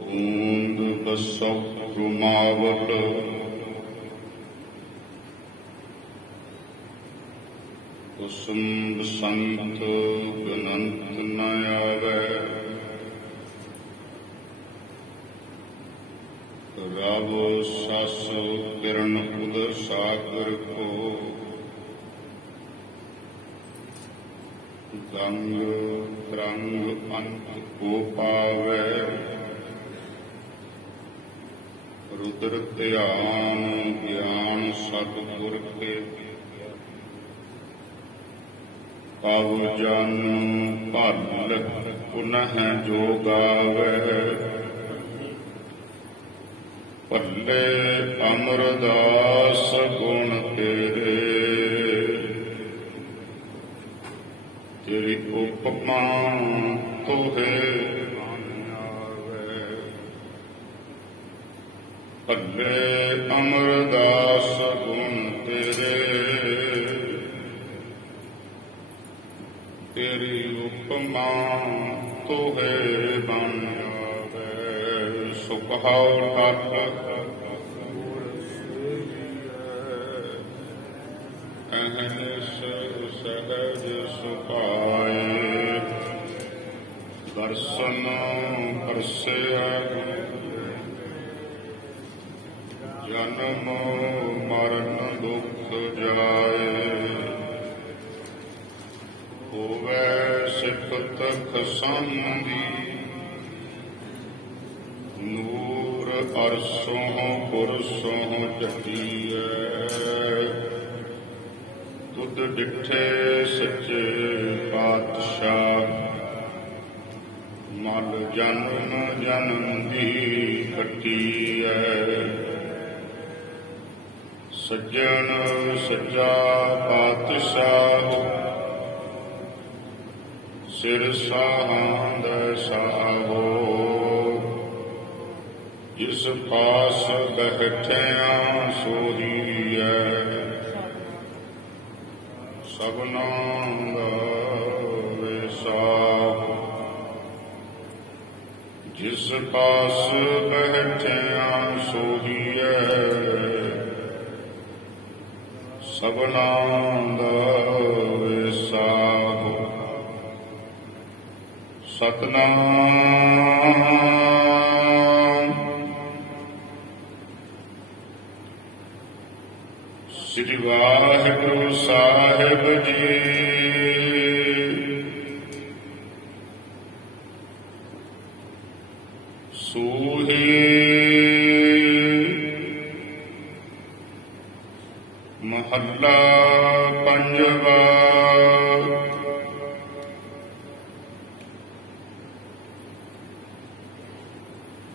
ऊंद बसक रुमावट कुसुम बसंत गनंत न आवे। रब सस किरण उद सागर को गंग तरंग अंत को पावे। रुद्र ध्यान ज्ञान सतगुर के कव जन भल पुनः जो गावे। भले अमरदास गुण तेरे तेरी उपमा तोहे भले अमरदास गुण तेरे तेरी उपमा तोहे बन आवे। सुखहाओ ठाठ अहनिस सहज सुखाए। दर्शन परसे जन्म मरण दुख जाए। होवे सिफत खसांदी नूर अरसों पुरसों जटिए। तुद डिठे सच्चे पातशाह मल जन्म जन्म दी खटिए। सज्जन सच्चा पातशाह सिर साहांद साहो। जिस पास बैठिया सोहीए सबना दा विसाहो। जिस पास बैठिया सोहीए सबना दा विसाहो। सतनाम श्री वाहिगुरु साहिब जी। सूही महला पंजवा।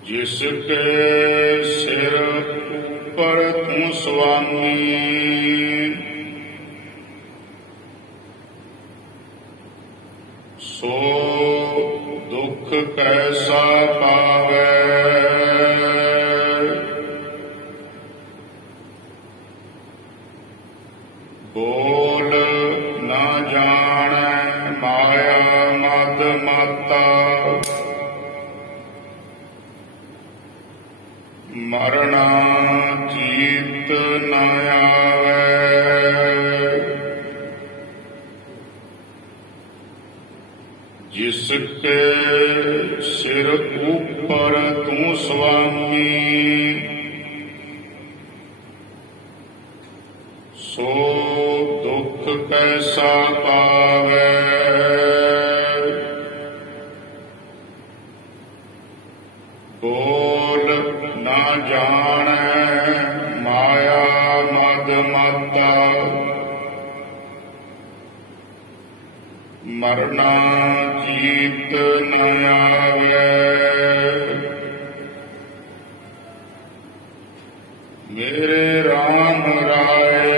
जिसके सिर ऊपर तू स्वामी सो दुख कैसा पावे। बोल न जाने माया मद माता। मरना जीत न आवे। जिसके सिर ऊपर तू स्वामी सो दुख कैसा पावे। बोल न जाने माया मद माता। मरना जीत न आवे। मेरे राम राय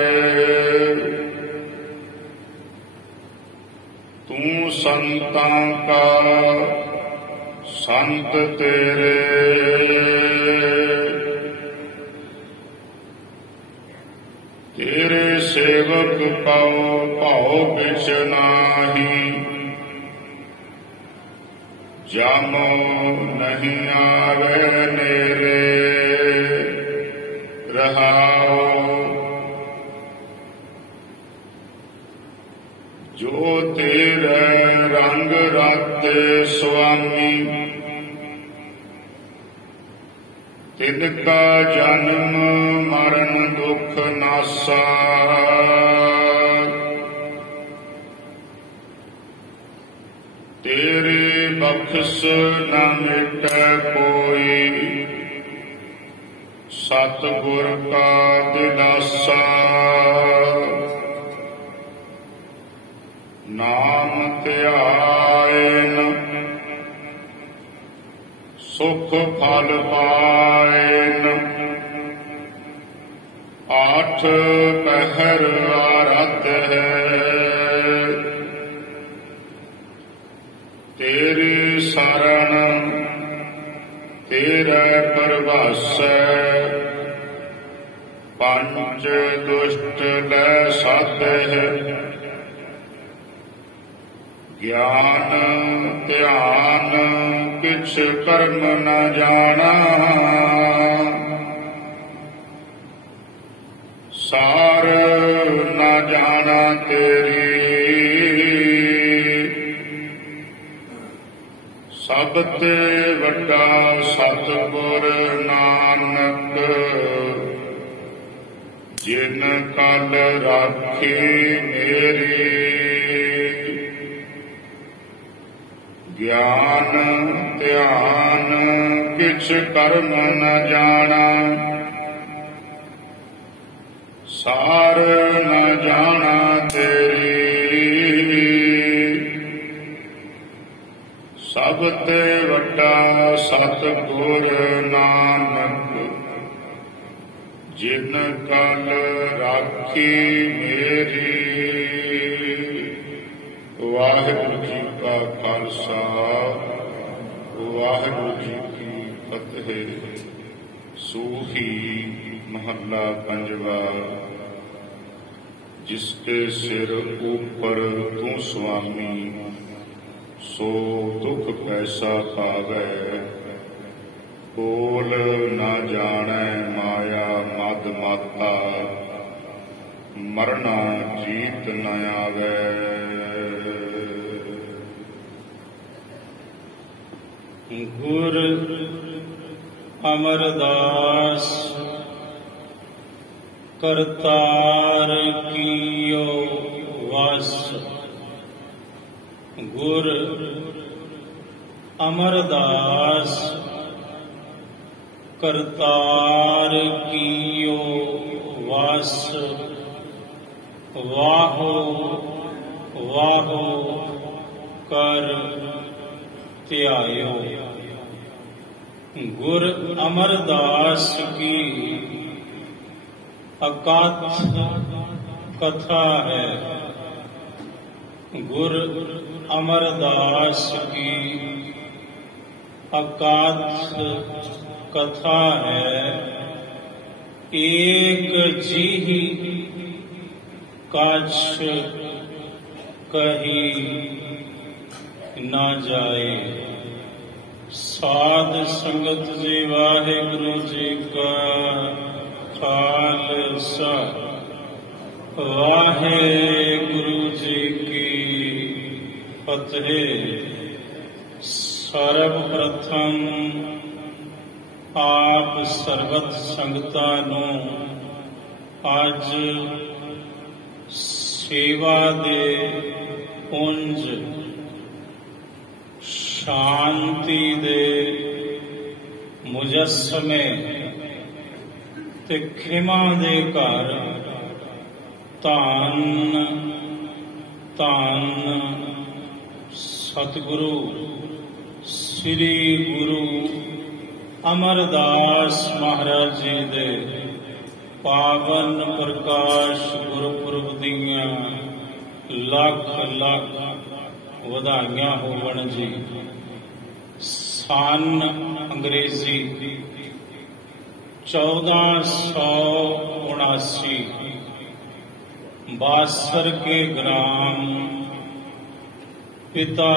तू संतां का संत तेरे। तेरे सेवक पाओ पाओ बिच नाही। जामो नहीं आवे नेरे। रहाओ जो तेरे रंग राते स्वामी, तिनका जन्म मरण दुख नासा। तेरे बख्श न मिटे कोई, सतगुर का दिलासा। नाम ध्यान सुख फल पायन, आठ पहर आराध्य है। तेरी शरण तेरे परवासै, पंच दुष्ट लै साध है। ज्ञान ध्यान किछ कर्म न जाना, सार न जाना तेरी। सब ते वड्डा सतगुर नानक, जिन कल राखी मेरी। ज्ञान ध्यान किछ कर्म न जाना, सार न जाना तेरी। सब ते वड्डा सतगुर नानक, जिन कल राखी मेरी। वाहिगुरु जी का खालसा, वाहिगुरु जी की फतेह। सूही महला पंजवा। जिसके सिर ऊपर तू स्वामी, सो दुख पैसा पावै। बोल न जानै माया मद माता, मरना जीत न आवे। गुर अमरदास करतार कियो वास। गुर अमरदास करतार कियो वास। वाहो वाहो कर ध्यायो। गुर अमरदास की अकाथ कथा है। गुर अमरदास की अकाथ कथा है। एक जी काछ कही ना जाए। साध संगत जी वाहिगुरु जी का खालसा, वाहिगुरु जी की फतेह। सर्वप्रथम आप ਸਰਬਤ ਸੰਗਤਾਂ ਨੂੰ ਅੱਜ ਸੇਵਾ ਦੇ ਪੁੰਜ शांति दे मुजस्समे ते खिमा दे घर धन धन सतगुरु श्री गुरु अमरदास महाराज जी दे पावन प्रकाश गुरपुरब दियां लख लख ਵਧਾਈਆਂ ਹੋਵਣ ਜੀ। सन अंग्रेजी 1479 बासर के ग्राम पिता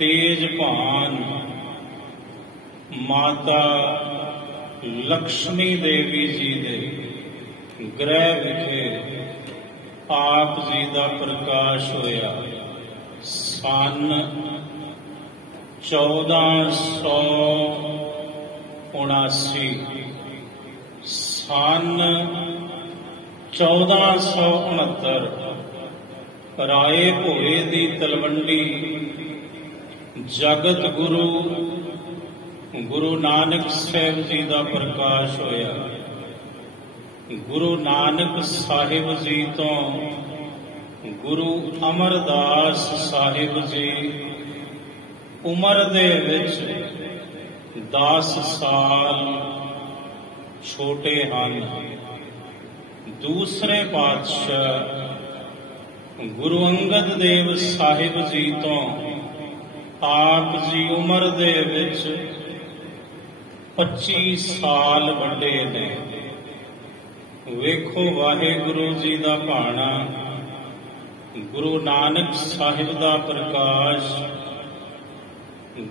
तेजभान ਮਾਤਾ ਲక్ష్ਮੀ ਦੇਵੀ ਜੀ ਦੇ ਗ੍ਰਹਿ ਵਿਖੇ ਆਪ ਜੀ ਦਾ ਪ੍ਰਕਾਸ਼ ਹੋਇਆ। ਸੰਨ 1479 ਸੰਨ 1469 ਰਾਏ ਭੋਏ ਦੀ ਤਲਵੰਡੀ ਜਗਤ ਗੁਰੂ ਗੁਰੂ ਨਾਨਕ ਸਾਹਿਬ ਜੀ ਦਾ ਪ੍ਰਕਾਸ਼ ਹੋਇਆ। ਗੁਰੂ ਨਾਨਕ ਸਾਹਿਬ ਜੀ ਤੋਂ ਗੁਰੂ ਅਮਰਦਾਸ ਸਾਹਿਬ ਜੀ ਉਮਰ ਦੇ ਵਿੱਚ 10 ਸਾਲ ਛੋਟੇ ਹਨ। ਦੂਸਰੇ ਪਾਤਸ਼ਾਹ ਗੁਰੂ ਅੰਗਦ ਦੇਵ ਸਾਹਿਬ ਜੀ ਤੋਂ ਆਪ ਜੀ ਉਮਰ ਦੇ ਵਿੱਚ 25 ਸਾਲ ਵੱਡੇ ਨੇ। ਵੇਖੋ ਵਾਹਿਗੁਰੂ ਜੀ ਦਾ ਭਾਣਾ। ਗੁਰੂ ਨਾਨਕ ਸਾਹਿਬ ਦਾ ਪ੍ਰਕਾਸ਼,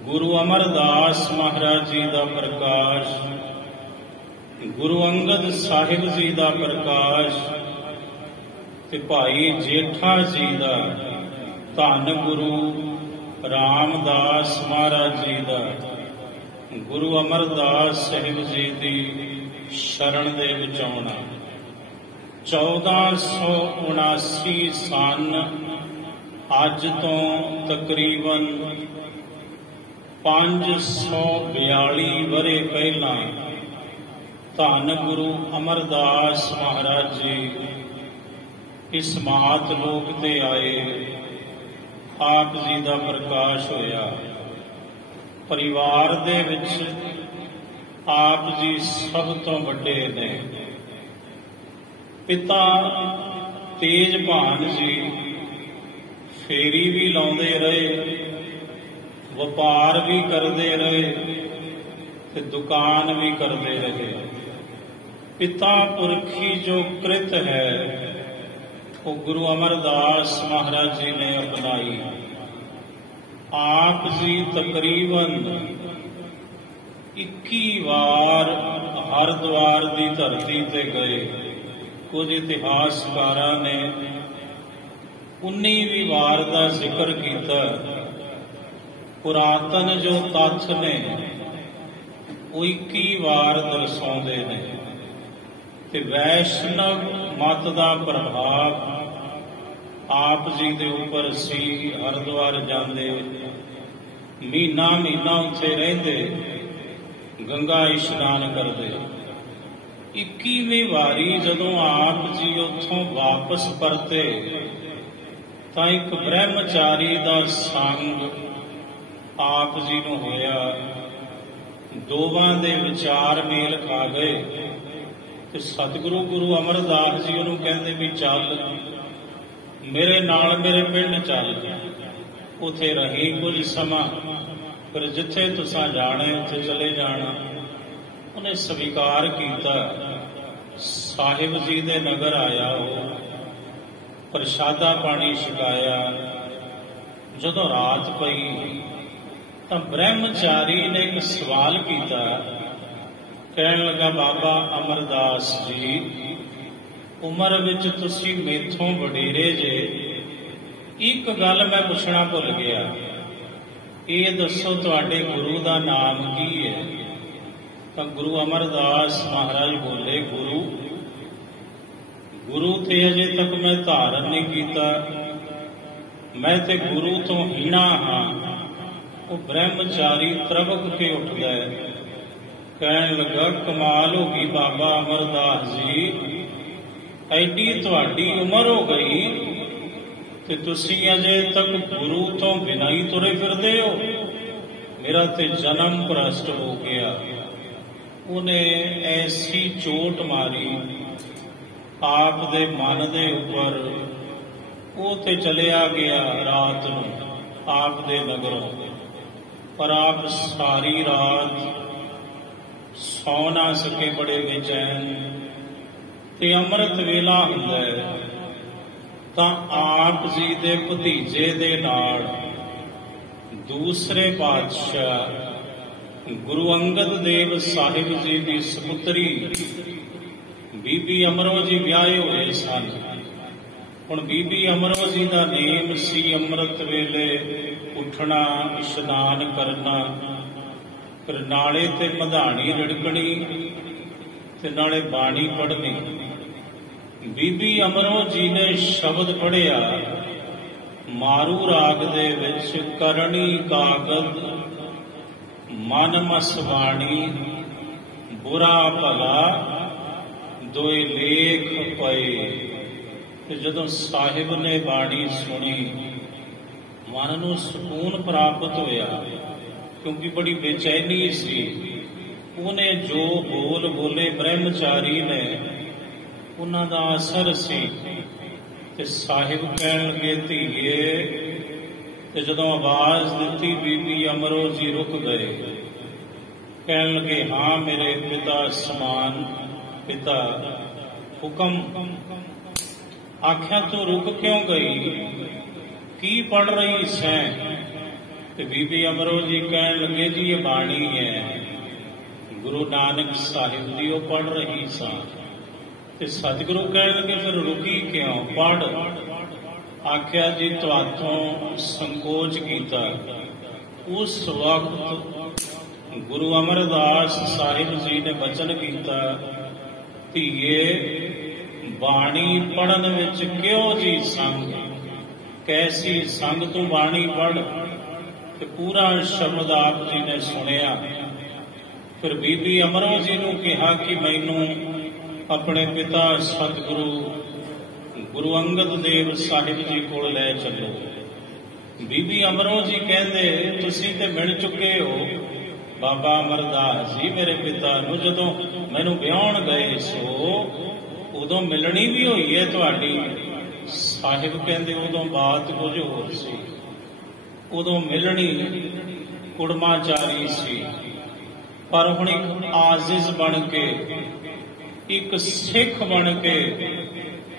ਗੁਰੂ ਅਮਰਦਾਸ ਮਹਾਰਾਜ ਜੀ ਦਾ ਪ੍ਰਕਾਸ਼, ਗੁਰੂ ਅੰਗਦ ਸਾਹਿਬ ਜੀ ਦਾ ਪ੍ਰਕਾਸ਼ ਤੇ ਭਾਈ ਜੇਠਾ ਜੀ ਦਾ, ਧੰਨ ਗੁਰੂ ਰਾਮਦਾਸ ਮਹਾਰਾਜ ਜੀ ਦਾ, ਗੁਰੂ ਅਮਰਦਾਸ ਸਾਹਿਬ ਜੀ ਦੀ ਸ਼ਰਨ ਦੇ ਵਿੱਚ ਆਉਣਾ। 1479 ਸੰਨ ਅੱਜ ਤੋਂ ਤਕਰੀਬਨ 542 ਵਰ੍ਹੇ ਪਹਿਲਾਂ ਧੰਨ ਗੁਰੂ ਅਮਰਦਾਸ ਮਹਾਰਾਜ ਜੀ ਇਸ ਮਾਤ ਲੋਕ ਤੇ ਆਏ। ਆਪ ਜੀ ਦਾ ਪ੍ਰਕਾਸ਼ ਹੋਇਆ। ਪਰਿਵਾਰ ਦੇ ਵਿੱਚ ਆਪ ਜੀ ਸਭ ਤੋਂ ਵੱਡੇ ਨੇ। ਪਿਤਾ ਤੇਜਭਾਨ ਜੀ ਫੇਰੀ ਵੀ ਲਾਉਂਦੇ ਰਹੇ, ਵਪਾਰ ਵੀ ਕਰਦੇ ਰਹੇ ਤੇ ਦੁਕਾਨ ਵੀ ਕਰਦੇ ਰਹੇ। ਪਿਤਾ ਪੁਰਖੀ ਜੋ ਕ੍ਰਿਤ ਹੈ ਉਹ ਗੁਰੂ ਅਮਰਦਾਸ ਮਹਾਰਾਜ ਜੀ ਨੇ ਅਪਣਾਈ। ਆਪ ਜੀ ਤਕਰੀਬਨ 21 ਵਾਰ ਹਰਿਦੁਆਰ ਦੀ ਧਰਤੀ ਤੇ ਗਏ। ਕੁਝ ਇਤਿਹਾਸਕਾਰਾਂ ਨੇ 19ਵੀਂ ਵਾਰ ਦਾ ਜ਼ਿਕਰ ਕੀਤਾ। ਪੁਰਾਤਨ ਜੋ ਤੱਥ ਨੇ ਉਹ 21 ਵਾਰ ਦਰਸਾਉਂਦੇ ਨੇ। ਤੇ ਵੈਸ਼ਨਵ ਮਤ ਦਾ ਪ੍ਰਭਾਵ ਆਪ ਜੀ ਦੇ ਉੱਪਰ ਸੀ। ਹਰਿਦੁਆਰ ਜਾਂਦੇ, ਮਹੀਨਾ ਉੱਥੇ ਰਹਿੰਦੇ, ਗੰਗਾ ਇਸ਼ਨਾਨ ਕਰਦੇ। 21ਵੀਂ ਵਾਰੀ ਜਦੋਂ ਆਪ ਜੀ ਉੱਥੋਂ ਵਾਪਸ ਪਰਤੇ ਤਾਂ ਇੱਕ ਬ੍ਰਹਮਚਾਰੀ ਦਾ ਸੰਗ ਆਪ ਜੀ ਨੂੰ ਹੋਇਆ। ਦੋਵਾਂ ਦੇ ਵਿਚਾਰ ਮੇਲ ਖਾ ਗਏ ਤੇ ਸਤਿਗੁਰੂ ਗੁਰੂ ਅਮਰਦਾਸ ਜੀ ਉਹਨੂੰ ਕਹਿੰਦੇ ਵੀ ਚੱਲ ਮੇਰੇ ਨਾਲ, ਮੇਰੇ ਪਿੰਡ ਚੱਲ। ਉੱਥੇ ਰਹੀ ਕੁਝ ਸਮਾਂ, ਫਿਰ ਜਿੱਥੇ ਤੁਸੀਂ ਜਾਣਾ ਉੱਥੇ ਚਲੇ ਜਾਣਾ। ਉਹਨੇ ਸਵੀਕਾਰ ਕੀਤਾ। ਸਾਹਿਬ ਜੀ ਦੇ ਨਗਰ ਆਇਆ, ਉਹ ਪ੍ਰਸ਼ਾਦਾ ਪਾਣੀ ਛਕਾਇਆ। ਜਦੋਂ ਰਾਤ ਪਈ ਤਾਂ ਬ੍ਰਹਮਚਾਰੀ ਨੇ ਇੱਕ ਸਵਾਲ ਕੀਤਾ। ਕਹਿਣ ਲੱਗਾ, ਬਾਬਾ ਅਮਰਦਾਸ ਜੀ, ਉਮਰ ਵਿੱਚ ਤੁਸੀਂ ਮੇਥੋਂ ਵਡੇਰੇ ਜੇ, ਇੱਕ ਗੱਲ ਮੈਂ ਪੁੱਛਣਾ ਭੁੱਲ ਗਿਆ। ਇਹ ਦੱਸੋ ਤੁਹਾਡੇ ਗੁਰੂ ਦਾ ਨਾਮ ਕੀ ਹੈ? ਤਾਂ ਗੁਰੂ ਅਮਰਦਾਸ ਮਹਾਰਾਜ ਬੋਲੇ, ਗੁਰੂ ਤੇ ਅਜੇ ਤੱਕ ਮੈਂ ਧਾਰਨ ਨਹੀਂ ਕੀਤਾ, ਮੈਂ ਤੇ ਗੁਰੂ ਤੋਂ ਹੀਣਾ ਹਾਂ। ਉਹ ਬ੍ਰਹਮਚਾਰੀ ਤਰਵਕ ਕੇ ਉੱਠਦਾ ਹੈ। ਕਹਿਣ ਲੱਗਾ, ਕਮਾਲ ਹੋ ਗਈ ਬਾਬਾ ਅਮਰਦਾਸ ਜੀ, ਐਡੀ ਤੁਹਾਡੀ ਉਮਰ ਹੋ ਗਈ ਤੇ ਤੁਸੀਂ ਅਜੇ ਤੱਕ ਗੁਰੂ ਤੋਂ ਬਿਨਾਂ ਹੀ ਤੁਰੇ ਫਿਰਦੇ ਹੋ। ਮੇਰਾ ਤੇ ਜਨਮ ਭ੍ਰਸ਼ਟ ਹੋ ਗਿਆ। ਉਹਨੇ ਐਸੀ ਚੋਟ ਮਾਰੀ ਆਪ ਦੇ ਮਨ ਦੇ ਉੱਪਰ। ਉਹ ਤੇ ਚਲਿਆ ਗਿਆ ਰਾਤ ਨੂੰ ਆਪ ਦੇ ਨਗਰੋਂ, ਪਰ ਆਪ ਸਾਰੀ ਰਾਤ ਸੌ ਨਾ ਸਕੇ, ਬੜੇ ਬੇਚੈਨ। ਤੇ ਅੰਮ੍ਰਿਤ ਵੇਲਾ ਹੁੰਦਾ ਹੈ ਤਾਂ ਆਪ ਜੀ ਦੇ ਭਤੀਜੇ ਦੇ ਨਾਲ ਦੂਸਰੇ ਪਾਤਸ਼ਾਹ ਗੁਰੂ ਅੰਗਦ ਦੇਵ ਸਾਹਿਬ ਜੀ ਦੀ ਸਪੁੱਤਰੀ ਬੀਬੀ ਅਮਰੋ ਜੀ ਵਿਆਹੇ ਹੋਏ ਸਨ। ਹੁਣ ਬੀਬੀ ਅਮਰੋ ਜੀ ਦਾ ਨੇਮ ਸੀ ਅੰਮ੍ਰਿਤ ਵੇਲੇ ਉੱਠਣਾ, ਇਸ਼ਨਾਨ ਕਰਨਾ, ਫਿਰ ਨਾਲੇ ਤੇ ਮਧਾਣੀ ਰਿੜਕਣੀ ਤੇ ਨਾਲੇ ਬਾਣੀ ਪੜ੍ਹਨੀ। ਬੀਬੀ ਅਮਰੋ ਜੀ ਨੇ ਸ਼ਬਦ ਪੜ੍ਹਿਆ ਮਾਰੂ ਰਾਗ ਦੇ ਵਿੱਚ, ਕਰਨੀ ਕਾਗਦ ਮਨ ਮਸਵਾਣੀ, ਬੁਰਾ ਭਲਾ ਦੋਏ ਲੇਖ ਪਏ। ਤੇ ਜਦੋਂ ਸਾਹਿਬ ਨੇ ਬਾਣੀ ਸੁਣੀ ਮਨ ਨੂੰ ਸਕੂਨ ਪ੍ਰਾਪਤ ਹੋਇਆ, ਕਿਉਂਕਿ ਬੜੀ ਬੇਚੈਨੀ ਸੀ। ਉਹਨੇ ਜੋ ਬੋਲ ਬੋਲੇ ਬ੍ਰਹਮਚਾਰੀ ਨੇ, ਉਹਨਾਂ ਦਾ ਅਸਰ ਸੀ। ਤੇ ਸਾਹਿਬ ਕਹਿਣ ਲੱਗੇ ਧੀਏ, ਤੇ ਜਦੋਂ ਆਵਾਜ਼ ਦਿੱਤੀ ਬੀਬੀ ਅਮਰੋ ਜੀ ਰੁਕ ਗਏ। ਕਹਿਣ ਲੱਗੇ ਹਾਂ ਮੇਰੇ ਪਿਤਾ ਸਮਾਨ ਪਿਤਾ, ਹੁਕਮ। ਆਖਿਆ ਤੂੰ ਰੁਕ ਕਿਉਂ ਗਈ, ਕੀ ਪੜ ਰਹੀ ਸੈਂ? ਤੇ ਬੀਬੀ ਅਮਰੋ ਜੀ ਕਹਿਣ ਲੱਗੇ ਜੀ ਇਹ ਬਾਣੀ ਹੈ ਗੁਰੂ ਨਾਨਕ ਸਾਹਿਬ ਦੀ, ਉਹ ਪੜ ਰਹੀ ਸਾਂ। ਤੇ ਸਤਿਗੁਰੂ ਕਹਿਣ ਲੱਗੇ ਫਿਰ ਰੁਕੀ ਕਿਉਂ, ਪੜ। ਆਖਿਆ ਜੀ ਤੁਹਾਤੋਂ ਸੰਕੋਚ ਕੀਤਾ। ਉਸ ਵਕਤ ਗੁਰੂ ਅਮਰਦਾਸ ਸਾਹਿਬ ਜੀ ਨੇ ਬਚਨ ਕੀਤਾ, ਧੀਏ ਬਾਣੀ ਪੜਨ ਵਿੱਚ ਕਿਉਂ ਜੀ ਸੰਗ, ਕੈਸੀ ਸੰਗ ਤੂੰ ਬਾਣੀ ਪੜ। ਤੇ ਪੂਰਾ ਸ਼ਬਦ ਆਪ ਜੀ ਨੇ ਸੁਣਿਆ। ਫਿਰ ਬੀਬੀ ਅਮਰੋ ਜੀ ਨੂੰ ਕਿਹਾ ਕਿ ਮੈਨੂੰ ਆਪਣੇ ਪਿਤਾ ਸਤਿਗੁਰੂ ਗੁਰੂ ਅੰਗਦ ਦੇਵ ਸਾਹਿਬ ਜੀ ਕੋਲ ਲੈ ਚੱਲੋ। ਬੀਬੀ ਅਮਰੋ ਜੀ ਕਹਿੰਦੇ ਤੁਸੀਂ ਤੇ ਮਿਲ ਚੁੱਕੇ ਹੋ ਬਾਬਾ ਅਮਰਦਾਸ ਜੀ ਮੇਰੇ ਪਿਤਾ ਨੂੰ, ਜਦੋਂ ਮੈਨੂੰ ਵਿਆਹਣ ਗਏ ਸੋ ਉਦੋਂ ਮਿਲਣੀ ਵੀ ਹੋਈ ਹੈ ਤੁਹਾਡੀ। ਸਾਹਿਬ ਕਹਿੰਦੇ ਉਦੋਂ ਬਾਤ ਕੁਝ ਹੋਰ ਸੀ, ਉਦੋਂ ਮਿਲਣੀ ਕੁੜਮਾਚਾਰੀ ਸੀ, ਪਰ ਹੁਣ ਇੱਕ ਆਜ਼ਿਜ਼ ਬਣ ਕੇ, ਇੱਕ ਸਿੱਖ ਬਣ ਕੇ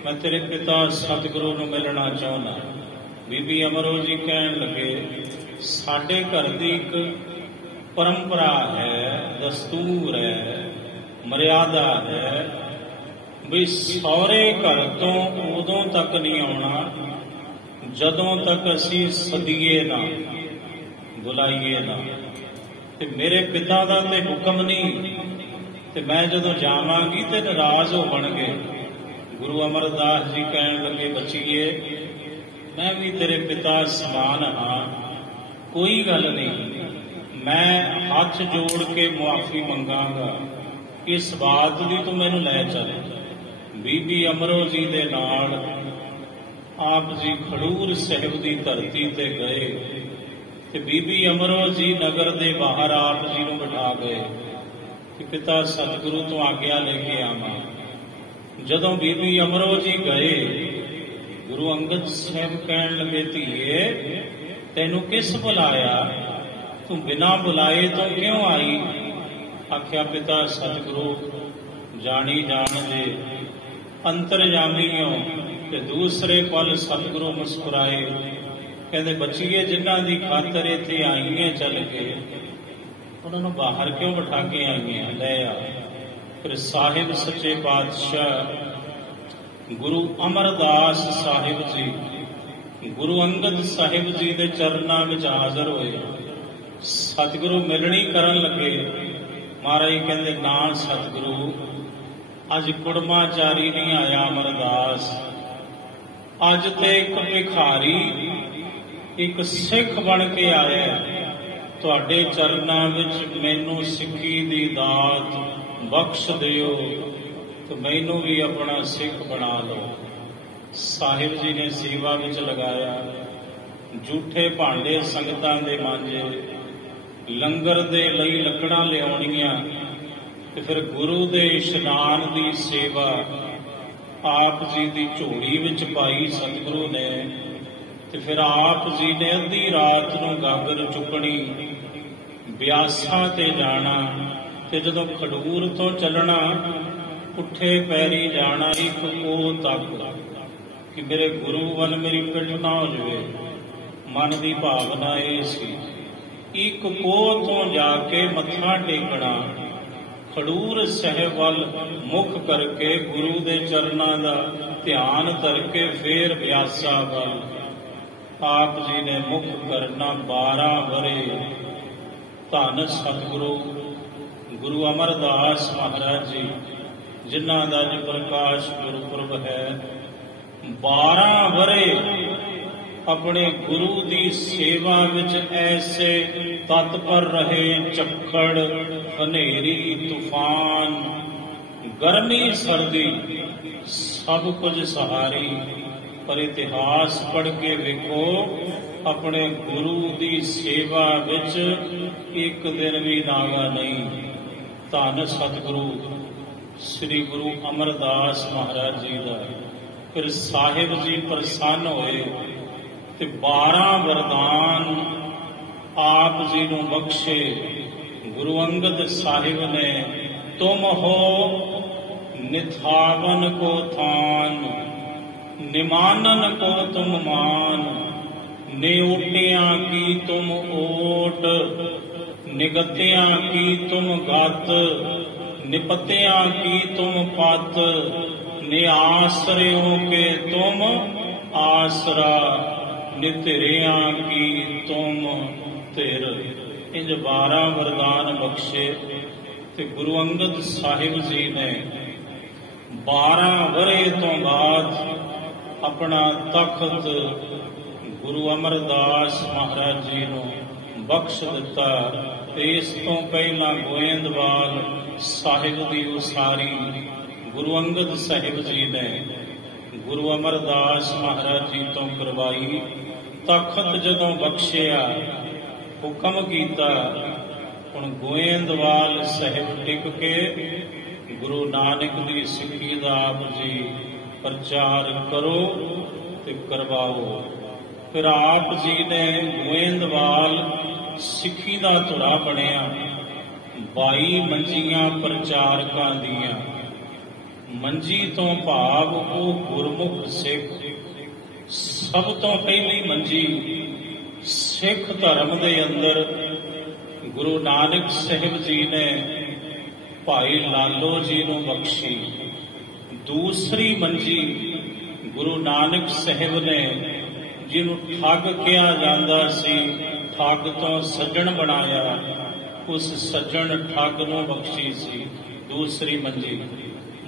ਮੈਂ ਤੇਰੇ ਪਿਤਾ ਸਤਿਗੁਰੂ ਨੂੰ ਮਿਲਣਾ ਚਾਹੁੰਦਾ। ਬੀਬੀ ਅਮਰੋ ਜੀ ਕਹਿਣ ਲੱਗੇ ਸਾਡੇ ਘਰ ਦੀ ਇੱਕ ਪਰੰਪਰਾ ਹੈ, ਦਸਤੂਰ ਹੈ, ਮਰਿਆਦਾ ਹੈ ਵੀ ਸਹੁਰੇ ਘਰ ਤੋਂ ਉਦੋਂ ਤੱਕ ਨਹੀਂ ਆਉਣਾ ਜਦੋਂ ਤੱਕ ਅਸੀਂ ਸਦੀਏ ਨਾ, ਬੁਲਾਈਏ ਨਾ। ਤੇ ਮੇਰੇ ਪਿਤਾ ਦਾ ਤੇ ਹੁਕਮ ਨਹੀਂ, ਤੇ ਮੈਂ ਜਦੋਂ ਜਾਵਾਂਗੀ ਤੇ ਨਾਰਾਜ਼ ਹੋਣਗੇ। ਗੁਰੂ ਅਮਰਦਾਸ ਜੀ ਕਹਿਣ ਲੱਗੇ ਬੱਚੀਏ ਮੈਂ ਵੀ ਤੇਰੇ ਪਿਤਾ ਸਮਾਨ ਹਾਂ, ਕੋਈ ਗੱਲ ਨਹੀਂ, ਮੈਂ ਹੱਥ ਜੋੜ ਕੇ ਮੁਆਫੀ ਮੰਗਾਂਗਾ, ਇਸ ਬਾਤ ਦੀ ਤੂੰ ਮੈਨੂੰ ਲੈ ਚੱਲ। ਬੀਬੀ ਅਮਰੋ ਜੀ ਦੇ ਨਾਲ ਆਪ ਜੀ ਖਡੂਰ ਸਾਹਿਬ ਦੀ ਧਰਤੀ ਤੇ ਗਏ। ਤੇ ਬੀਬੀ ਅਮਰੋ ਜੀ ਨਗਰ ਦੇ ਬਾਹਰ ਆਪ ਜੀ ਨੂੰ ਬਿਠਾ ਗਏ ਕਿ ਪਿਤਾ ਸਤਿਗੁਰੂ ਤੋਂ ਆਗਿਆ ਲੈ ਕੇ ਆਵਾਂ। ਜਦੋਂ ਬੀਬੀ ਅਮਰੋ ਜੀ ਗਏ, ਗੁਰੂ ਅੰਗਦ ਸਾਹਿਬ ਕਹਿਣ ਲੱਗੇ ਧੀਏ ਤੈਨੂੰ ਕਿਸ ਬੁਲਾਇਆ, ਤੂੰ ਬਿਨਾਂ ਬੁਲਾਏ ਤੋਂ ਕਿਉਂ ਆਈ? ਆਖਿਆ ਪਿਤਾ ਸਤਿਗੁਰੂ ਜਾਣੀ ਜਾਣਦੇ ਅੰਤਰਜਾਮੀਓ। ਤੇ ਦੂਸਰੇ ਪਲ ਸਤਿਗੁਰੂ ਮੁਸਕਰਾਏ, ਕਹਿੰਦੇ ਬੱਚੀਏ ਜਿਨ੍ਹਾਂ ਦੀ ਖਾਤਰ ਇੱਥੇ ਆਈਆਂ ਚੱਲ ਕੇ ਉਹਨਾਂ ਨੂੰ ਬਾਹਰ ਕਿਉਂ ਬਿਠਾ ਕੇ ਆਈਆਂ, ਲੈ ਆ। ਫਿਰ ਸਾਹਿਬ ਸੱਚੇ ਪਾਤਸ਼ਾਹ ਗੁਰੂ ਅਮਰਦਾਸ ਸਾਹਿਬ ਜੀ ਗੁਰੂ ਅੰਗਦ ਸਾਹਿਬ ਜੀ ਦੇ ਚਰਨਾਂ ਵਿੱਚ ਹਾਜ਼ਰ ਹੋਏ। ਸਤਿਗੁਰੂ ਮਿਲਣੀ ਕਰਨ ਲੱਗੇ। ਮਹਾਰਾਜ ਕਹਿੰਦੇ ਨਾ ਸਤਿਗੁਰੂ ਅੱਜ ਕੁੜਮਾਚਾਰੀ ਨਹੀਂ ਆਇਆ ਅਮਰਦਾਸ, ਅੱਜ ਤੇ ਇੱਕ ਭਿਖਾਰੀ ਇੱਕ ਸਿੱਖ ਬਣ ਕੇ ਆਇਆ। ਤੁਹਾਡੇ ਚਰਨਾਂ ਵਿੱਚ ਮੈਨੂੰ ਸਿੱਖੀ ਦੀ ਦਾਤ ਬਖਸ਼ ਦਿਓ ਤੇ ਮੈਨੂੰ ਵੀ ਆਪਣਾ ਸਿੱਖ ਬਣਾ ਲਓ। ਸਾਹਿਬ ਜੀ ਨੇ ਸੇਵਾ ਵਿੱਚ ਲਗਾਇਆ। ਝੂਠੇ ਭਾਂਡੇ ਸੰਗਤਾਂ ਦੇ ਮਾਂਜੇ, ਲੰਗਰ ਦੇ ਲਈ ਲੱਕੜਾਂ ਲਿਆਉਣੀਆਂ, ਤੇ ਫਿਰ ਗੁਰੂ ਦੇ ਇਸ਼ਨਾਨ ਦੀ ਸੇਵਾ ਆਪ ਜੀ ਦੀ ਝੋਲੀ ਵਿੱਚ ਪਾਈ ਸਤਿਗੁਰੂ ਨੇ। ਤੇ ਫਿਰ ਆਪ ਜੀ ਨੇ ਅੱਧੀ ਰਾਤ ਨੂੰ ਗਾਗਰ ਚੁੱਕਣੀ, ਬਿਆਸਾ ਤੇ ਜਾਣਾ, ਤੇ ਜਦੋਂ ਖਡੂਰ ਤੋਂ ਚੱਲਣਾ ਪੁੱਠੇ ਪੈਰੀ ਜਾਣਾ ਇੱਕ ਕੋਹ ਤੱਕ ਕਿ ਮੇਰੇ ਗੁਰੂ ਵੱਲ ਮੇਰੀ ਪਿੱਠ ਨਾ ਹੋ ਜਾਵੇ। ਮਨ ਦੀ ਭਾਵਨਾ ਇਹ ਸੀ। ਇੱਕ ਕੋਹ ਤੋਂ ਜਾ ਕੇ ਮੱਥਾ ਟੇਕਣਾ, ਖਡੂਰ ਸਾਹਿਬ ਵੱਲ ਮੁੱਖ ਕਰਕੇ ਗੁਰੂ ਦੇ ਚਰਨਾਂ ਦਾ ਧਿਆਨ ਧਰ ਕੇ ਫੇਰ ਬਿਆਸਾ ਵੱਲ ਆਪ ਜੀ ਨੇ ਮੁੱਖ ਕਰਨਾ। 12 ਵਰੇ ਧੰਨ ਸਤਿਗੁਰੂ ਗੁਰੂ ਅਮਰਦਾਸ ਮਹਾਰਾਜ ਜੀ, ਜਿਨ੍ਹਾਂ ਦਾ ਅੱਜ ਪ੍ਰਕਾਸ਼ ਗੁਰਪੁਰਬ ਹੈ, 12 ਵਰੇ ਆਪਣੇ ਗੁਰੂ ਦੀ ਸੇਵਾ ਵਿੱਚ ਐਸੇ ਤਤਪਰ ਰਹੇ। ਝੱਖੜ, ਹਨੇਰੀ, ਤੂਫਾਨ, ਗਰਮੀ, ਸਰਦੀ ਸਭ ਕੁਝ ਸਹਾਰੀ। ਪਰ ਇਤਿਹਾਸ ਪੜ੍ਹ ਕੇ ਵੇਖੋ, ਆਪਣੇ ਗੁਰੂ ਦੀ ਸੇਵਾ ਵਿੱਚ ਇੱਕ ਦਿਨ ਵੀ ਨਾਗਾ ਨਹੀਂ। ਧੰਨ ਸਤਿਗੁਰੂ ਸ੍ਰੀ ਗੁਰੂ ਅਮਰਦਾਸ ਮਹਾਰਾਜ ਜੀ ਦਾ। ਫਿਰ ਸਾਹਿਬ ਜੀ ਪ੍ਰਸੰਨ ਹੋਏ ਤੇ 12 ਵਰਦਾਨ ਆਪ ਜੀ ਨੂੰ ਬਖਸ਼ੇ। ਗੁਰੂ ਅੰਗਦ ਸਾਹਿਬ ਨੇ ਤੁਮ ਹੋ ਨਿਥਾਵਨ ਕੋ ਥਾਨ, ਨਿਮਾਨਨ ਕੋ ਤੁਮ ਮਾਨ, ਨਿਉਟਿਆਂ ਕੀ ਤੁਮ ਓਟ, ਨਿਗਤਿਆਂ ਕੀ ਤੁਮ ਗਤ, ਨਿਪਤਿਆਂ ਕੀ ਤੁਮ ਪਤ, ਨਿਆਸਰਿਓ ਕੇ ਤੁਮ ਆਸਰਾ, ਨਿਧਿਰਿਆਂ ਕੀ ਤੁਮ ਧਿਰ। ਇੰਜ 12 ਵਰਦਾਨ ਬਖਸ਼ੇ ਤੇ ਗੁਰੂ ਅੰਗਦ ਸਾਹਿਬ ਜੀ ਨੇ 12 ਵਰੇ ਤੋਂ ਬਾਅਦ ਆਪਣਾ ਤਖਤ ਗੁਰੂ ਅਮਰਦਾਸ ਮਹਾਰਾਜ ਜੀ ਨੂੰ ਬਖਸ਼ ਦਿੱਤਾ। ਇਸ ਤੋਂ ਪਹਿਲਾਂ ਗੋਇੰਦਵਾਲ ਸਾਹਿਬ ਦੀ ਉਸਾਰੀ ਗੁਰੂ ਅੰਗਦ ਸਾਹਿਬ ਜੀ ਨੇ ਗੁਰੂ ਅਮਰਦਾਸ ਮਹਾਰਾਜ ਜੀ ਤੋਂ ਕਰਵਾਈ। ਤਖਤ ਜਦੋਂ ਬਖਸ਼ਿਆ, ਹੁਕਮ ਕੀਤਾ, ਹੁਣ ਗੋਇੰਦਵਾਲ ਸਾਹਿਬ ਟਿਕ ਕੇ ਗੁਰੂ ਨਾਨਕ ਦੀ ਸਿੱਖੀ ਦਾ ਆਪ ਜੀ ਪ੍ਰਚਾਰ ਕਰੋ ਤੇ ਕਰਵਾਓ। ਫਿਰ ਆਪ ਜੀ ਨੇ ਗੋਇੰਦਵਾਲ ਸਿੱਖੀ ਦਾ ਧੁਰਾ ਬਣਿਆ। 22 ਮੰਜੀਆਂ ਪ੍ਰਚਾਰਕਾਂ ਦੀਆਂ। ਮੰਜੀ ਤੋਂ ਭਾਵ ਉਹ ਗੁਰਮੁਖ ਸਿੱਖ। ਸਭ ਤੋਂ ਪਹਿਲੀ ਮੰਜੀ ਸਿੱਖ ਧਰਮ ਦੇ ਅੰਦਰ ਗੁਰੂ ਨਾਨਕ ਸਾਹਿਬ ਜੀ ਨੇ ਭਾਈ ਲਾਲੋ ਜੀ ਨੂੰ ਬਖਸ਼ੀ। ਦੂਸਰੀ ਮੰਜੀ ਗੁਰੂ ਨਾਨਕ ਸਾਹਿਬ ਨੇ, ਜਿਹਨੂੰ ਠੱਗ ਕਿਹਾ ਜਾਂਦਾ ਸੀ, ਠੱਗ ਤੋਂ ਸੱਜਣ ਬਣਾਇਆ, ਉਸ ਸੱਜਣ ਠੱਗ ਨੂੰ ਬਖਸ਼ੀ ਸੀ ਦੂਸਰੀ ਮੰਜੀ।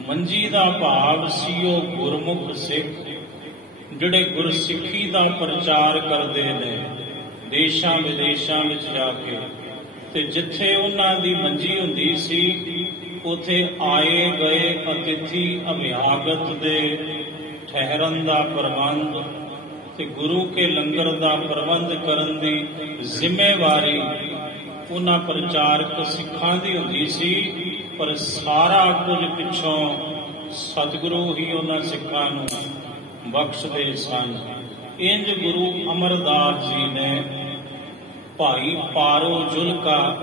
ਮੰਜੀ ਦਾ ਭਾਵ ਸੀ ਉਹ ਗੁਰਮੁਖ ਸਿੱਖ ਜਿਹੜੇ ਗੁਰਸਿੱਖੀ ਦਾ ਪ੍ਰਚਾਰ ਕਰਦੇ ਨੇ ਦੇਸ਼ਾਂ ਵਿਦੇਸ਼ਾਂ ਵਿੱਚ ਜਾ ਕੇ। ਤੇ ਜਿੱਥੇ ਉਹਨਾਂ ਦੀ ਮੰਜੀ ਹੁੰਦੀ ਸੀ, ਉਥੇ ਆਏ ਗਏ ਅਤਿਥੀ ਅਭਿਆਗਤ ਦੇ ਠਹਿਰਨ ਦਾ ਪ੍ਰਬੰਧ ਤੇ ਗੁਰੂ ਕੇ ਲੰਗਰ ਦਾ ਪ੍ਰਬੰਧ ਕਰਨ ਦੀ ਜ਼ਿੰਮੇਵਾਰੀ ਉਹਨਾਂ ਪ੍ਰਚਾਰਕ ਸਿੱਖਾਂ ਦੀ ਹੁੰਦੀ ਸੀ। ਪਰ ਸਾਰਾ ਕੁਝ ਪਿੱਛੋਂ ਸਤਿਗੁਰੂ ਹੀ ਉਹਨਾਂ ਸਿੱਖਾਂ ਨੂੰ ਬਖਸ਼ਦੇ ਸਨ। ਇੰਜ ਗੁਰੂ ਅਮਰਦਾਸ ਜੀ ਨੇ ਭਾਈ ਪਾਰੋ ਜੁਲਕਾ,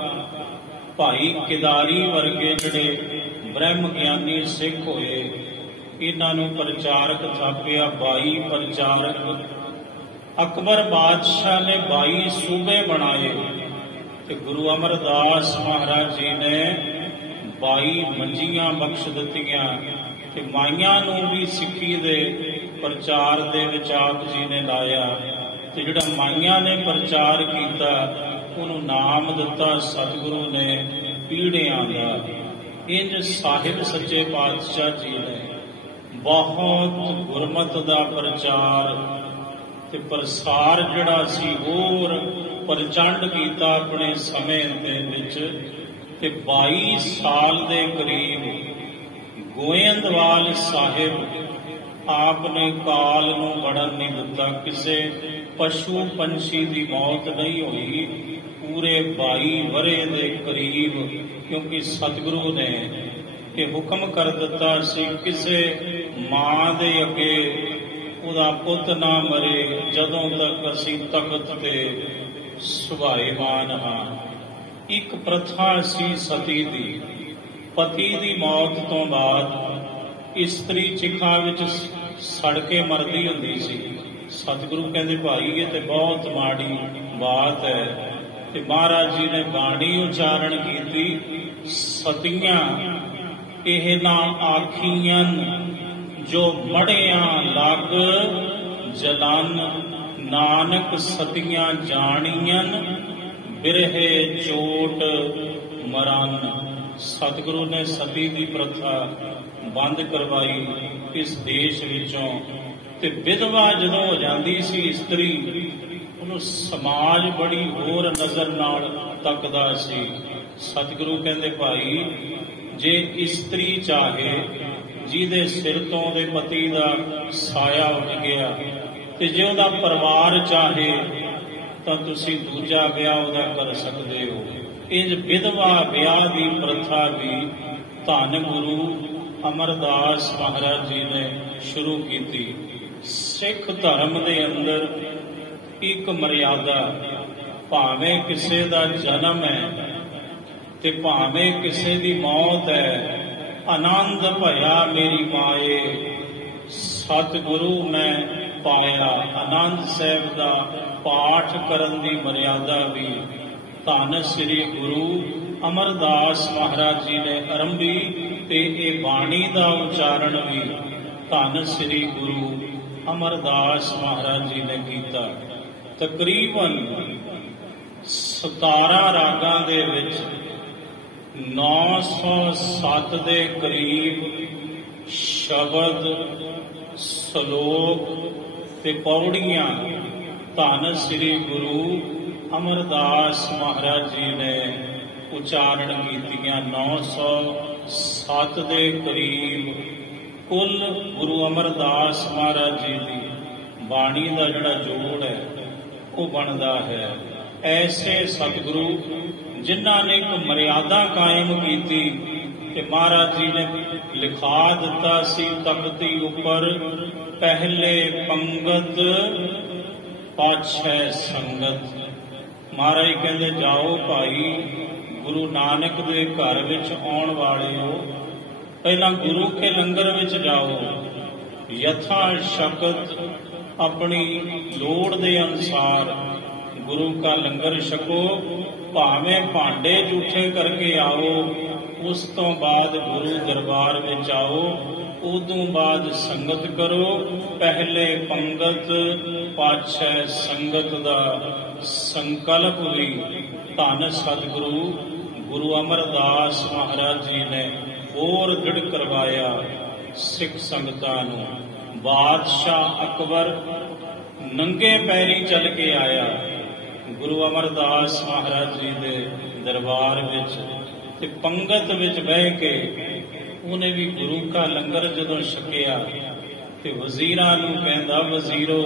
ਭਾਈ ਕਿਦਾਰੀ ਵਰਗੇ ਜਿਹੜੇ ਬ੍ਰਹਮ ਗਿਆਨੀ ਸਿੱਖ ਹੋਏ, ਇਹਨਾਂ ਨੂੰ ਪ੍ਰਚਾਰਕ ਥਾਪਿਆ। 22 ਪ੍ਰਚਾਰਕ। ਅਕਬਰ ਬਾਦਸ਼ਾਹ ਨੇ 22 ਸੂਬੇ ਬਣਾਏ ਤੇ ਗੁਰੂ ਅਮਰਦਾਸ ਮਹਾਰਾਜ ਜੀ ਨੇ 22 ਮੰਜੀਆਂ ਬਖਸ਼ ਦਿੱਤੀਆਂ। ਤੇ ਮਾਈਆਂ ਨੂੰ ਵੀ ਸਿੱਖੀ ਦੇ ਪ੍ਰਚਾਰ ਦੇ ਵਿੱਚ ਆਪ ਜੀ ਨੇ ਲਾਇਆ। ਤੇ ਜਿਹੜਾ ਮਾਈਆਂ ਨੇ ਪ੍ਰਚਾਰ ਕੀਤਾ, ਉਹਨੂੰ ਨਾਮ ਦਿੱਤਾ ਸਤਿਗੁਰੂ ਨੇ ਪੀੜਿਆਂ ਦਾ। ਇੰਜ ਸਾਹਿਬ ਸੱਚੇ ਪਾਤਸ਼ਾਹ ਜੀ ਨੇ ਬਹੁਤ ਗੁਰਮਤਿ ਦਾ ਪ੍ਰਚਾਰ ਤੇ ਪ੍ਰਸਾਰ ਜਿਹੜਾ ਸੀ ਹੋਰ ਪ੍ਰਚੰਡ ਕੀਤਾ ਆਪਣੇ ਸਮੇਂ ਦੇ ਵਿੱਚ। ਤੇ 22 ਸਾਲ ਦੇ ਕਰੀਬ ਗੋਇੰਦਵਾਲ ਸਾਹਿਬ ਆਪ ਨੇ ਕਾਲ ਨੂੰ ਵੜਨ ਨਹੀਂ ਦਿੱਤਾ। ਕਿਸੇ ਪਸ਼ੂ ਪੰਛੀ ਦੀ ਮੌਤ ਨਹੀਂ ਹੋਈ ਪੂਰੇ 22 ਵਰੇ ਦੇ ਕਰੀਬ, ਕਿਉਂਕਿ ਸਤਿਗੁਰੂ ਨੇ ਇਹ ਹੁਕਮ ਕਰ ਦਿੱਤਾ ਸੀ ਕਿਸੇ ਮਾਂ ਦੇ ਅੱਗੇ ਉਹਦਾ ਪੁੱਤ ਨਾ ਮਰੇ ਜਦੋਂ ਤੱਕ ਅਸੀਂ ਤਖਤ ਤੇ ਸੁਭਾਏਮਾਨ ਹਾਂ। ਇੱਕ ਪ੍ਰਥਾ ਸੀ ਸਤੀ ਦੀ। ਪਤੀ ਦੀ ਮੌਤ ਤੋਂ ਬਾਅਦ ਇਸਤਰੀ ਚਿਖਾ ਵਿੱਚ ਸੜ ਕੇ ਮਰਦੀ ਹੁੰਦੀ ਸੀ। ਸਤਿਗੁਰੂ ਕਹਿੰਦੇ ਭਾਈ ਇਹ ਤੇ ਬਹੁਤ ਮਾੜੀ ਬਾਤ ਹੈ, ਤੇ ਮਹਾਰਾਜ ਜੀ ਨੇ ਬਾਣੀ ਉਚਾਰਨ ਕੀਤੀ, ਸਤੀਆਂ ਇਹ ਨਾ ਆਖੀਆਂ ਜੋ ਮੜਿਆਂ ਲੱਗ ਜਲਨ, ਨਾਨਕ ਸਤੀਆਂ ਜਾਣੀਆਂ ਬਿਰਹੇ ਚੋਟ ਮਰਨ। ਸਤਿਗੁਰੂ ਨੇ ਸਤੀ ਦੀ ਪ੍ਰਥਾ ਬੰਦ ਕਰਵਾਈ ਇਸ ਦੇਸ਼ ਵਿੱਚੋਂ, ਤੇ ਵਿਧਵਾ ਜਦੋਂ ਹੋ ਜਾਂਦੀ ਸੀ ਇਸਤਰੀ, ਉਹਨੂੰ ਸਮਾਜ ਬੜੀ ਹੋਰ ਨਜ਼ਰ ਨਾਲ ਤੱਕਦਾ ਸੀ। ਸਤਿਗੁਰੂ ਕਹਿੰਦੇ ਭਾਈ, ਜੇ ਇਸਤਰੀ ਚਾਹੇ ਜਿਹਦੇ ਸਿਰ ਤੋਂ ਉਹਦੇ ਪਤੀ ਦਾ ਸਾਇਆ ਉੱਡ ਗਿਆ, ਤੇ ਜੇ ਉਹਦਾ ਪਰਿਵਾਰ ਚਾਹੇ ਤਾਂ ਤੁਸੀਂ ਦੂਜਾ ਵਿਆਹ ਉਹਦਾ ਕਰ ਸਕਦੇ ਹੋ। ਇੰਜ ਵਿਧਵਾ ਵਿਆਹ ਦੀ ਪ੍ਰਥਾ ਵੀ ਧੰਨ ਗੁਰੂ ਅਮਰਦਾਸ ਮਹਾਰਾਜ ਜੀ ਨੇ ਸ਼ੁਰੂ ਕੀਤੀ। ਸਿੱਖ ਧਰਮ ਦੇ ਅੰਦਰ ਇੱਕ ਮਰਿਆਦਾ, ਭਾਵੇਂ ਕਿਸੇ ਦਾ ਜਨਮ ਹੈ ਤੇ ਭਾਵੇਂ ਕਿਸੇ ਦੀ ਮੌਤ ਹੈ, ਆਨੰਦ ਭਇਆ ਮੇਰੀ ਮਾਏ ਸਤਿਗੁਰੂ ਮੈਂ ਪਾਇਆ। ਆਨੰਦ ਸਾਹਿਬ ਦਾ ਪਾਠ ਕਰਨ ਦੀ ਮਰਿਆਦਾ ਵੀ ਧੰਨ ਸ੍ਰੀ ਗੁਰੂ ਅਮਰਦਾਸ ਮਹਾਰਾਜ ਜੀ ਨੇ ਆਰੰਭੀ, ਤੇ ਇਹ ਬਾਣੀ ਦਾ ਉਚਾਰਨ ਵੀ ਧੰਨ ਸ੍ਰੀ ਗੁਰੂ ਅਮਰਦਾਸ ਮਹਾਰਾਜ ਜੀ ਨੇ ਕੀਤਾ। ਤਕਰੀਬਨ 17 ਰਾਗਾਂ ਦੇ ਵਿੱਚ 907 ਦੇ ਕਰੀਬ ਸ਼ਬਦ, ਸ਼ਲੋਕ ਤੇ ਪੌੜੀਆਂ ਧੰਨ ਸ੍ਰੀ ਗੁਰੂ ਅਮਰਦਾਸ ਮਹਾਰਾਜ ਜੀ ਨੇ ਉਚਾਰਨ ਕੀਤੀਆਂ। 907 ਦੇ ਕਰੀਬ ਕੁੱਲ ਗੁਰੂ ਅਮਰਦਾਸ ਮਹਾਰਾਜ ਜੀ ਦੀ ਬਾਣੀ ਦਾ ਜਿਹੜਾ ਜੋੜ ਹੈ ਉਹ ਬਣਦਾ ਹੈ। ਐਸੇ ਸਤਿਗੁਰੂ ਜਿਨ੍ਹਾਂ ਨੇ ਇੱਕ ਮਰਿਆਦਾ ਕਾਇਮ ਕੀਤੀ, ਤੇ ਮਹਾਰਾਜ ਜੀ ਨੇ ਲਿਖਾ ਦਿੱਤਾ ਸੀ ਤਖਤੀ ਉੱਪਰ, ਪਹਿਲੇ ਪੰਗਤ ਪਾਛੈ ਸੰਗਤ। ਮਹਾਰਾਜ ਕਹਿੰਦੇ ਜਾਓ ਭਾਈ, ਗੁਰੂ ਨਾਨਕ ਦੇ ਘਰ ਵਿੱਚ ਆਉਣ ਵਾਲੇ ਹੋ, ਪਹਿਲਾਂ ਗੁਰੂ ਕੇ ਲੰਗਰ ਵਿੱਚ ਜਾਓ, ਯਥਾ ਸ਼ਕਤ ਆਪਣੀ ਲੋੜ ਦੇ ਅਨੁਸਾਰ ਗੁਰੂ ਕਾ ਲੰਗਰ ਛਕੋ, ਭਾਵੇਂ ਭਾਂਡੇ ਝੂਠੇ ਕਰਕੇ ਆਓ, ਉਸ ਤੋਂ ਬਾਅਦ ਗੁਰੂ ਦਰਬਾਰ ਵਿੱਚ ਆਓ, ਉਦੋਂ ਬਾਅਦ ਸੰਗਤ ਕਰੋ। ਪਹਿਲੇ ਪੰਗਤ ਪਾਛੈ ਸੰਗਤ ਦਾ ਸੰਕਲਪ ਵੀ ਧੰਨ ਸਤਿਗੁਰੂ ਗੁਰੂ ਅਮਰਦਾਸ ਮਹਾਰਾਜ ਜੀ ਨੇ ਹੋਰ ਦ੍ਰਿੜ ਕਰਵਾਇਆ ਸਿੱਖ ਸੰਗਤਾਂ ਨੂੰ। ਬਾਦਸ਼ਾਹ ਅਕਬਰ ਨੰਗੇ ਪੈਰੀ ਚੱਲ ਕੇ ਆਇਆ ਗੁਰੂ ਅਮਰਦਾਸ ਮਹਾਰਾਜ ਜੀ ਦੇ ਦਰਬਾਰ ਵਿੱਚ, ਤੇ ਪੰਗਤ ਵਿੱਚ ਬਹਿ ਕੇ ਉਹਨੇ ਵੀ ਗੁਰੂ ਕਾ ਲੰਗਰ ਜਦੋਂ ਛਕਿਆ, ਤੇ ਵਜ਼ੀਰਾਂ ਨੂੰ ਕਹਿੰਦਾ, ਵਜ਼ੀਰੋ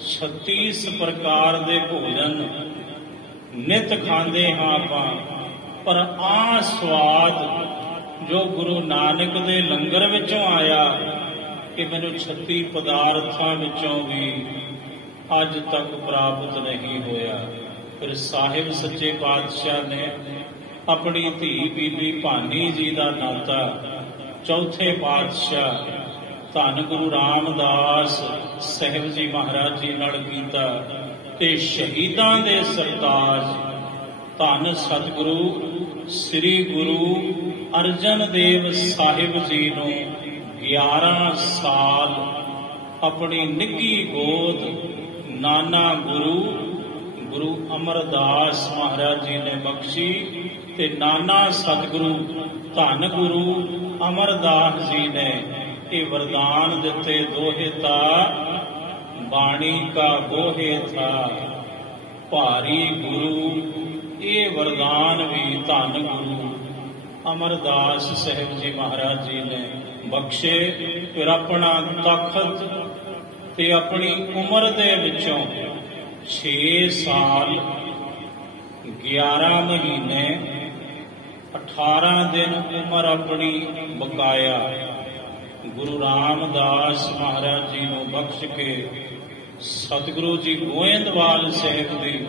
36 ਪ੍ਰਕਾਰ ਦੇ ਭੋਜਨ ਨਿਤ ਖਾਂਦੇ ਹਾਂ ਆਪਾਂ, ਪਰ ਆਹ ਸਵਾਦ ਜੋ ਗੁਰੂ ਨਾਨਕ ਦੇ ਲੰਗਰ ਵਿੱਚੋਂ ਆਇਆ, ਕਿ ਮੈਨੂੰ 36 ਪਦਾਰਥਾਂ ਵਿੱਚੋਂ ਵੀ ਅੱਜ ਤੱਕ ਪ੍ਰਾਪਤ ਨਹੀਂ ਹੋਇਆ। ਫਿਰ ਸਾਹਿਬ ਸੱਚੇ ਪਾਤਸ਼ਾਹ ਨੇ ਆਪਣੀ ਧੀ ਬੀਬੀ ਭਾਨੀ ਜੀ ਦਾ ਨਾਤਾ ਚੌਥੇ ਪਾਤਸ਼ਾਹ ਧੰਨ ਗੁਰੂ ਰਾਮਦਾਸ ਸਾਹਿਬ ਜੀ ਮਹਾਰਾਜ ਜੀ ਨਾਲ ਕੀਤਾ, ਤੇ ਸ਼ਹੀਦਾਂ ਦੇ ਸਰਤਾਜ ਧੰਨ ਸਤਿਗੁਰੂ ਸ੍ਰੀ ਗੁਰੂ ਅਰਜਨ ਦੇਵ ਸਾਹਿਬ ਜੀ ਨੂੰ 11 ਸਾਲ ਆਪਣੀ ਨਿੱਘੀ ਗੋਦ ਨਾਨਾ ਗੁਰੂ ਅਮਰਦਾਸ ਮਹਾਰਾਜ ਜੀ ਨੇ ਬਖਸ਼ੀ, ਤੇ ਨਾਨਾ ਸਤਿਗੁਰੂ ਧੰਨ ਗੁਰੂ ਅਮਰਦਾਸ ਜੀ ਨੇ ਇਹ ਵਰਦਾਨ ਦਿੱਤੇ, ਦੋਹੇ ਤਾ ਬਾਣੀ ਕਾ ਬੋਹੇ ਥਾ ਭਾਰੀ ਗੁਰੂ। ਇਹ ਵਰਦਾਨ ਵੀ ਧੰਨ ਗੁਰੂ ਅਮਰਦਾਸ ਸਾਹਿਬ ਜੀ ਮਹਾਰਾਜ ਜੀ ਨੇ ਬਖਸ਼ੇ। ਫਿਰ ਆਪਣਾ ਤਖਤ ਤੇ ਆਪਣੀ ਉਮਰ ਦੇ ਵਿੱਚੋਂ 6 ਸਾਲ 11 ਮਹੀਨੇ 18 ਦਿਨ ਉਮਰ ਆਪਣੀ ਬਕਾਇਆ ਗੁਰੂ ਰਾਮਦਾਸ ਮਹਾਰਾਜ ਜੀ ਨੂੰ ਬਖਸ਼ ਕੇ ਸਤਿਗੁਰੂ ਜੀ ਗੋਇੰਦਵਾਲ ਸਾਹਿਬ ਦੀ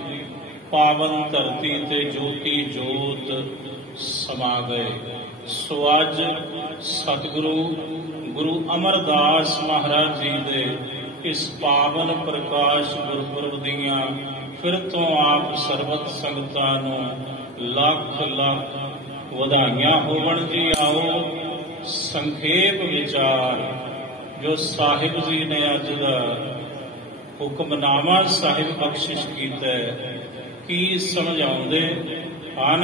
ਪਾਵਨ ਧਰਤੀ ਤੇ ਜੋਤੀ ਜੋਤ ਸਮਾ ਗਏ। ਸੋ ਅੱਜ ਸਤਿਗੁਰੂ ਗੁਰੂ ਅਮਰਦਾਸ ਮਹਾਰਾਜ ਜੀ ਦੇ ਇਸ ਪਾਵਨ ਪ੍ਰਕਾਸ਼ ਗੁਰਪੁਰਬ ਦੀਆਂ ਫਿਰ ਤੋਂ ਆਪ ਸਰਬਤ ਸੰਗਤਾਂ ਨੂੰ ਲੱਖ ਲੱਖ ਵਧਾਈਆਂ ਹੋਵਣ ਜੀ। ਆਓ ਸੰਖੇਪ ਵਿਚਾਰ ਜੋ ਸਾਹਿਬ ਜੀ ਨੇ ਅੱਜ ਦਾ ਹੁਕਮਨਾਮਾ ਸਾਹਿਬ ਬਖਸ਼ਿਸ਼ ਕੀਤਾ, ਕੀ ਸਮਝਾਉਂਦੇ ਹਨ।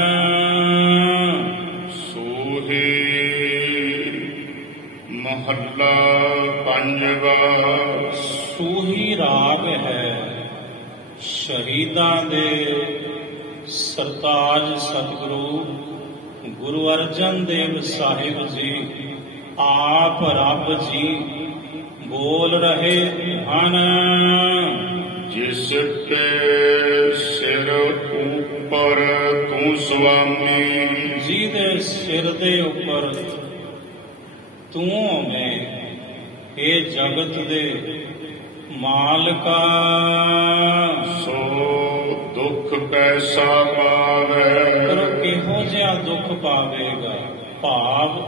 ਸੋਹੇ ਮਹੱਲਾ ਪੰਜਵਾ। ਸੂਹੀ ਰਾਗ ਹੈ ਸ਼ਹੀਦਾਂ ਦੇ ਸਰਤਾਜ ਸਤਿਗੁਰੂ ਗੁਰੂ ਅਰਜਨ ਦੇਵ ਸਾਹਿਬ ਜੀ ਆਪ ਰੱਬ ਜੀ ਬੋਲ ਰਹੇ ਹਨ। ਜਿਸ ਤੇ ਸਿਰ ਉੱਪਰ ਤੂੰ ਸੁਆਮੀ, ਜਿਹਦੇ ਸਿਰ ਦੇ ਉੱਪਰ ਤੂੰ ਹੋਵੇਂ, ਇਹ ਜਗਤ ਦੇ ਮਾਲਕਾ। ਸੋ ਦੁੱਖ ਕੈਸਾ ਪਾਵੇ, ਪਰ ਉਹ ਕਿਹੋ ਜਿਹਾ ਦੁੱਖ ਪਾਵੇਗਾ। ਭਾਵ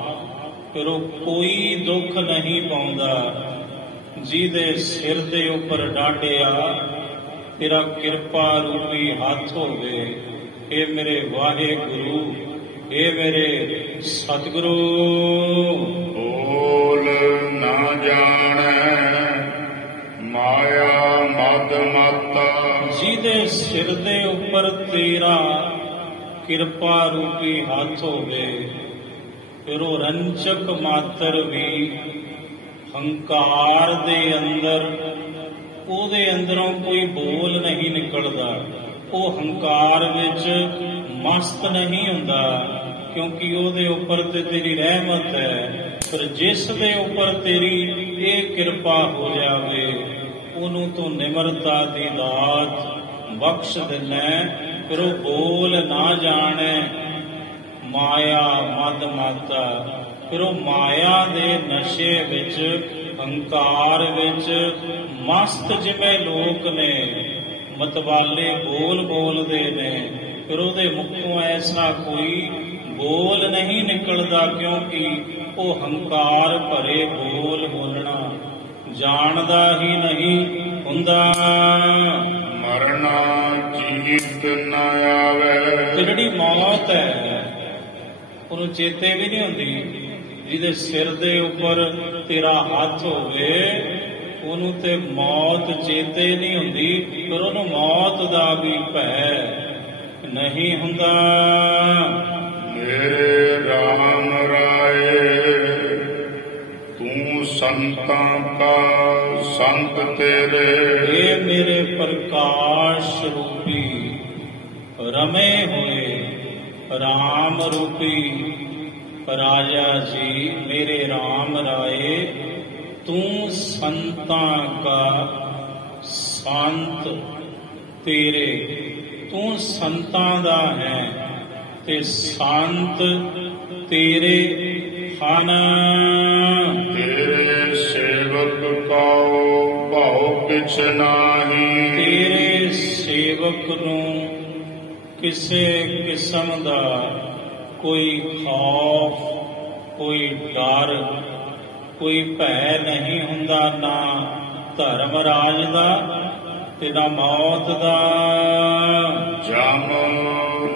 ਫਿਰ ਉਹ ਕੋਈ ਦੁੱਖ ਨਹੀਂ ਪਾਉਂਦਾ ਜਿਹਦੇ ਸਿਰ ਦੇ ਉੱਪਰ ਡਾਢਿਆ ਤੇਰਾ ਕਿਰਪਾ ਰੂਪੀ ਹੱਥ ਹੋਵੇ। ਇਹ ਮੇਰੇ ਵਾਹਿਗੁਰੂ, ਇਹ ਮੇਰੇ ਸਤਿਗੁਰੂ। ਬੋਲ ਨਾ ਜਾਣੈ ਮਾਇਆ ਮਦ ਮਾਤਾ, ਜਿਹਦੇ ਸਿਰ ਦੇ ਉੱਪਰ ਤੇਰਾ ਕਿਰਪਾ ਰੂਪੀ ਹੱਥ ਹੋਵੇ, ਫਿਰ ਉਹ ਰੰਚਕ ਮਾਤਰ ਵੀ ਹੰਕਾਰ ਦੇ ਅੰਦਰ, ਉਹਦੇ ਅੰਦਰੋਂ ਕੋਈ ਬੋਲ ਨਹੀਂ ਨਿਕਲਦਾ। ਉਹ ਹੰਕਾਰ ਵਿੱਚ ਮਸਤ ਨਹੀਂ ਹੁੰਦਾ, ਕਿਉਂਕਿ ਉਹਦੇ ਉੱਪਰ ਤੇ ਤੇਰੀ ਰਹਿਮਤ ਹੈ। ਪਰ ਜਿਸ ਦੇ ਉੱਪਰ ਤੇਰੀ ਇਹ ਕਿਰਪਾ ਹੋ ਜਾਵੇ, ਉਹਨੂੰ ਤੂੰ ਨਿਮਰਤਾ ਦੀ ਦਾਤ ਬਖਸ਼ ਦਿੰਦਾ। ਫਿਰ ਉਹ ਬੋਲ ਨਾ ਜਾਣੈ ਮਾਇਆ ਮਦ ਮਾਤਾ। ਫਿਰ ਉਹ ਮਾਇਆ ਦੇ ਨਸ਼ੇ ਵਿੱਚ, ਹੰਕਾਰ ਵਿੱਚ ਮਸਤ ਜਿਵੇਂ ਲੋਕ ਨੇ, ਮਤਵਾਲੇ ਬੋਲ ਬੋਲਦੇ ਨੇ, ਫਿਰ ਉਹਦੇ ਮੁਖੋਂ ਐਸਾ ਕੋਈ ਬੋਲ ਨਹੀਂ ਨਿਕਲਦਾ, ਕਿਉਂਕਿ ਉਹ ਹੰਕਾਰ ਭਰੇ ਬੋਲ ਬੋਲਣਾ ਜਾਣਦਾ ਹੀ ਨਹੀਂ ਹੁੰਦਾ। ਮਰਨਾ ਜੀਤ ਨਾ ਆਵੇ, ਤੇ ਜਿਹੜੀ ਮੌਤ ਹੈ ਉਹਨੂੰ ਚੇਤੇ ਵੀ ਨਹੀਂ ਹੁੰਦੀ। ਜਿਹਦੇ ਸਿਰ ਦੇ ਉੱਪਰ ਤੇਰਾ ਹੱਥ ਹੋਵੇ, ਉਹਨੂੰ ਤੇ ਮੌਤ ਚੇਤੇ ਨਹੀਂ ਹੁੰਦੀ, ਪਰ ਉਹਨੂੰ ਮੌਤ ਦਾ ਵੀ ਭੈ ਨਹੀਂ ਹੁੰਦਾ। ਮੇਰੇ ਰਾਮ ਰਾਏ ਤੂੰ ਸੰਤਾਂ ਦਾ ਸੰਤ ਤੇਰੇ, ਇਹ ਮੇਰੇ ਪ੍ਰਕਾਸ਼ ਰੂਪੀ ਰਮੇ ਹੋਏ ਰਾਮ ਰੂਪੀ ਰਾਜਾ ਜੀ, ਮੇਰੇ ਰਾਮ ਰਾਏ ਤੂੰ ਸੰਤਾਂ ਕਾ ਸੰਤ ਤੇਰੇ, ਤੂੰ ਸੰਤਾਂ ਦਾ ਹੈ ਤੇ ਸੰਤ ਤੇਰੇ ਹਨ। ਤੇਰੇ ਸੇਵਕ ਕਉ ਭਉ ਕਿਛ ਨਾਹੀ, ਤੇਰੇ ਸੇਵਕ ਨੂੰ ਕਿਸੇ ਕਿਸਮ ਦਾ ਕੋਈ ਖੌਫ, ਕੋਈ ਡਰ, ਕੋਈ ਭੈ ਨਹੀਂ ਹੁੰਦਾ, ਨਾ ਧਰਮ ਰਾਜ ਦਾ ਤੇ ਨਾ ਮੌਤ ਦਾ। ਜਮ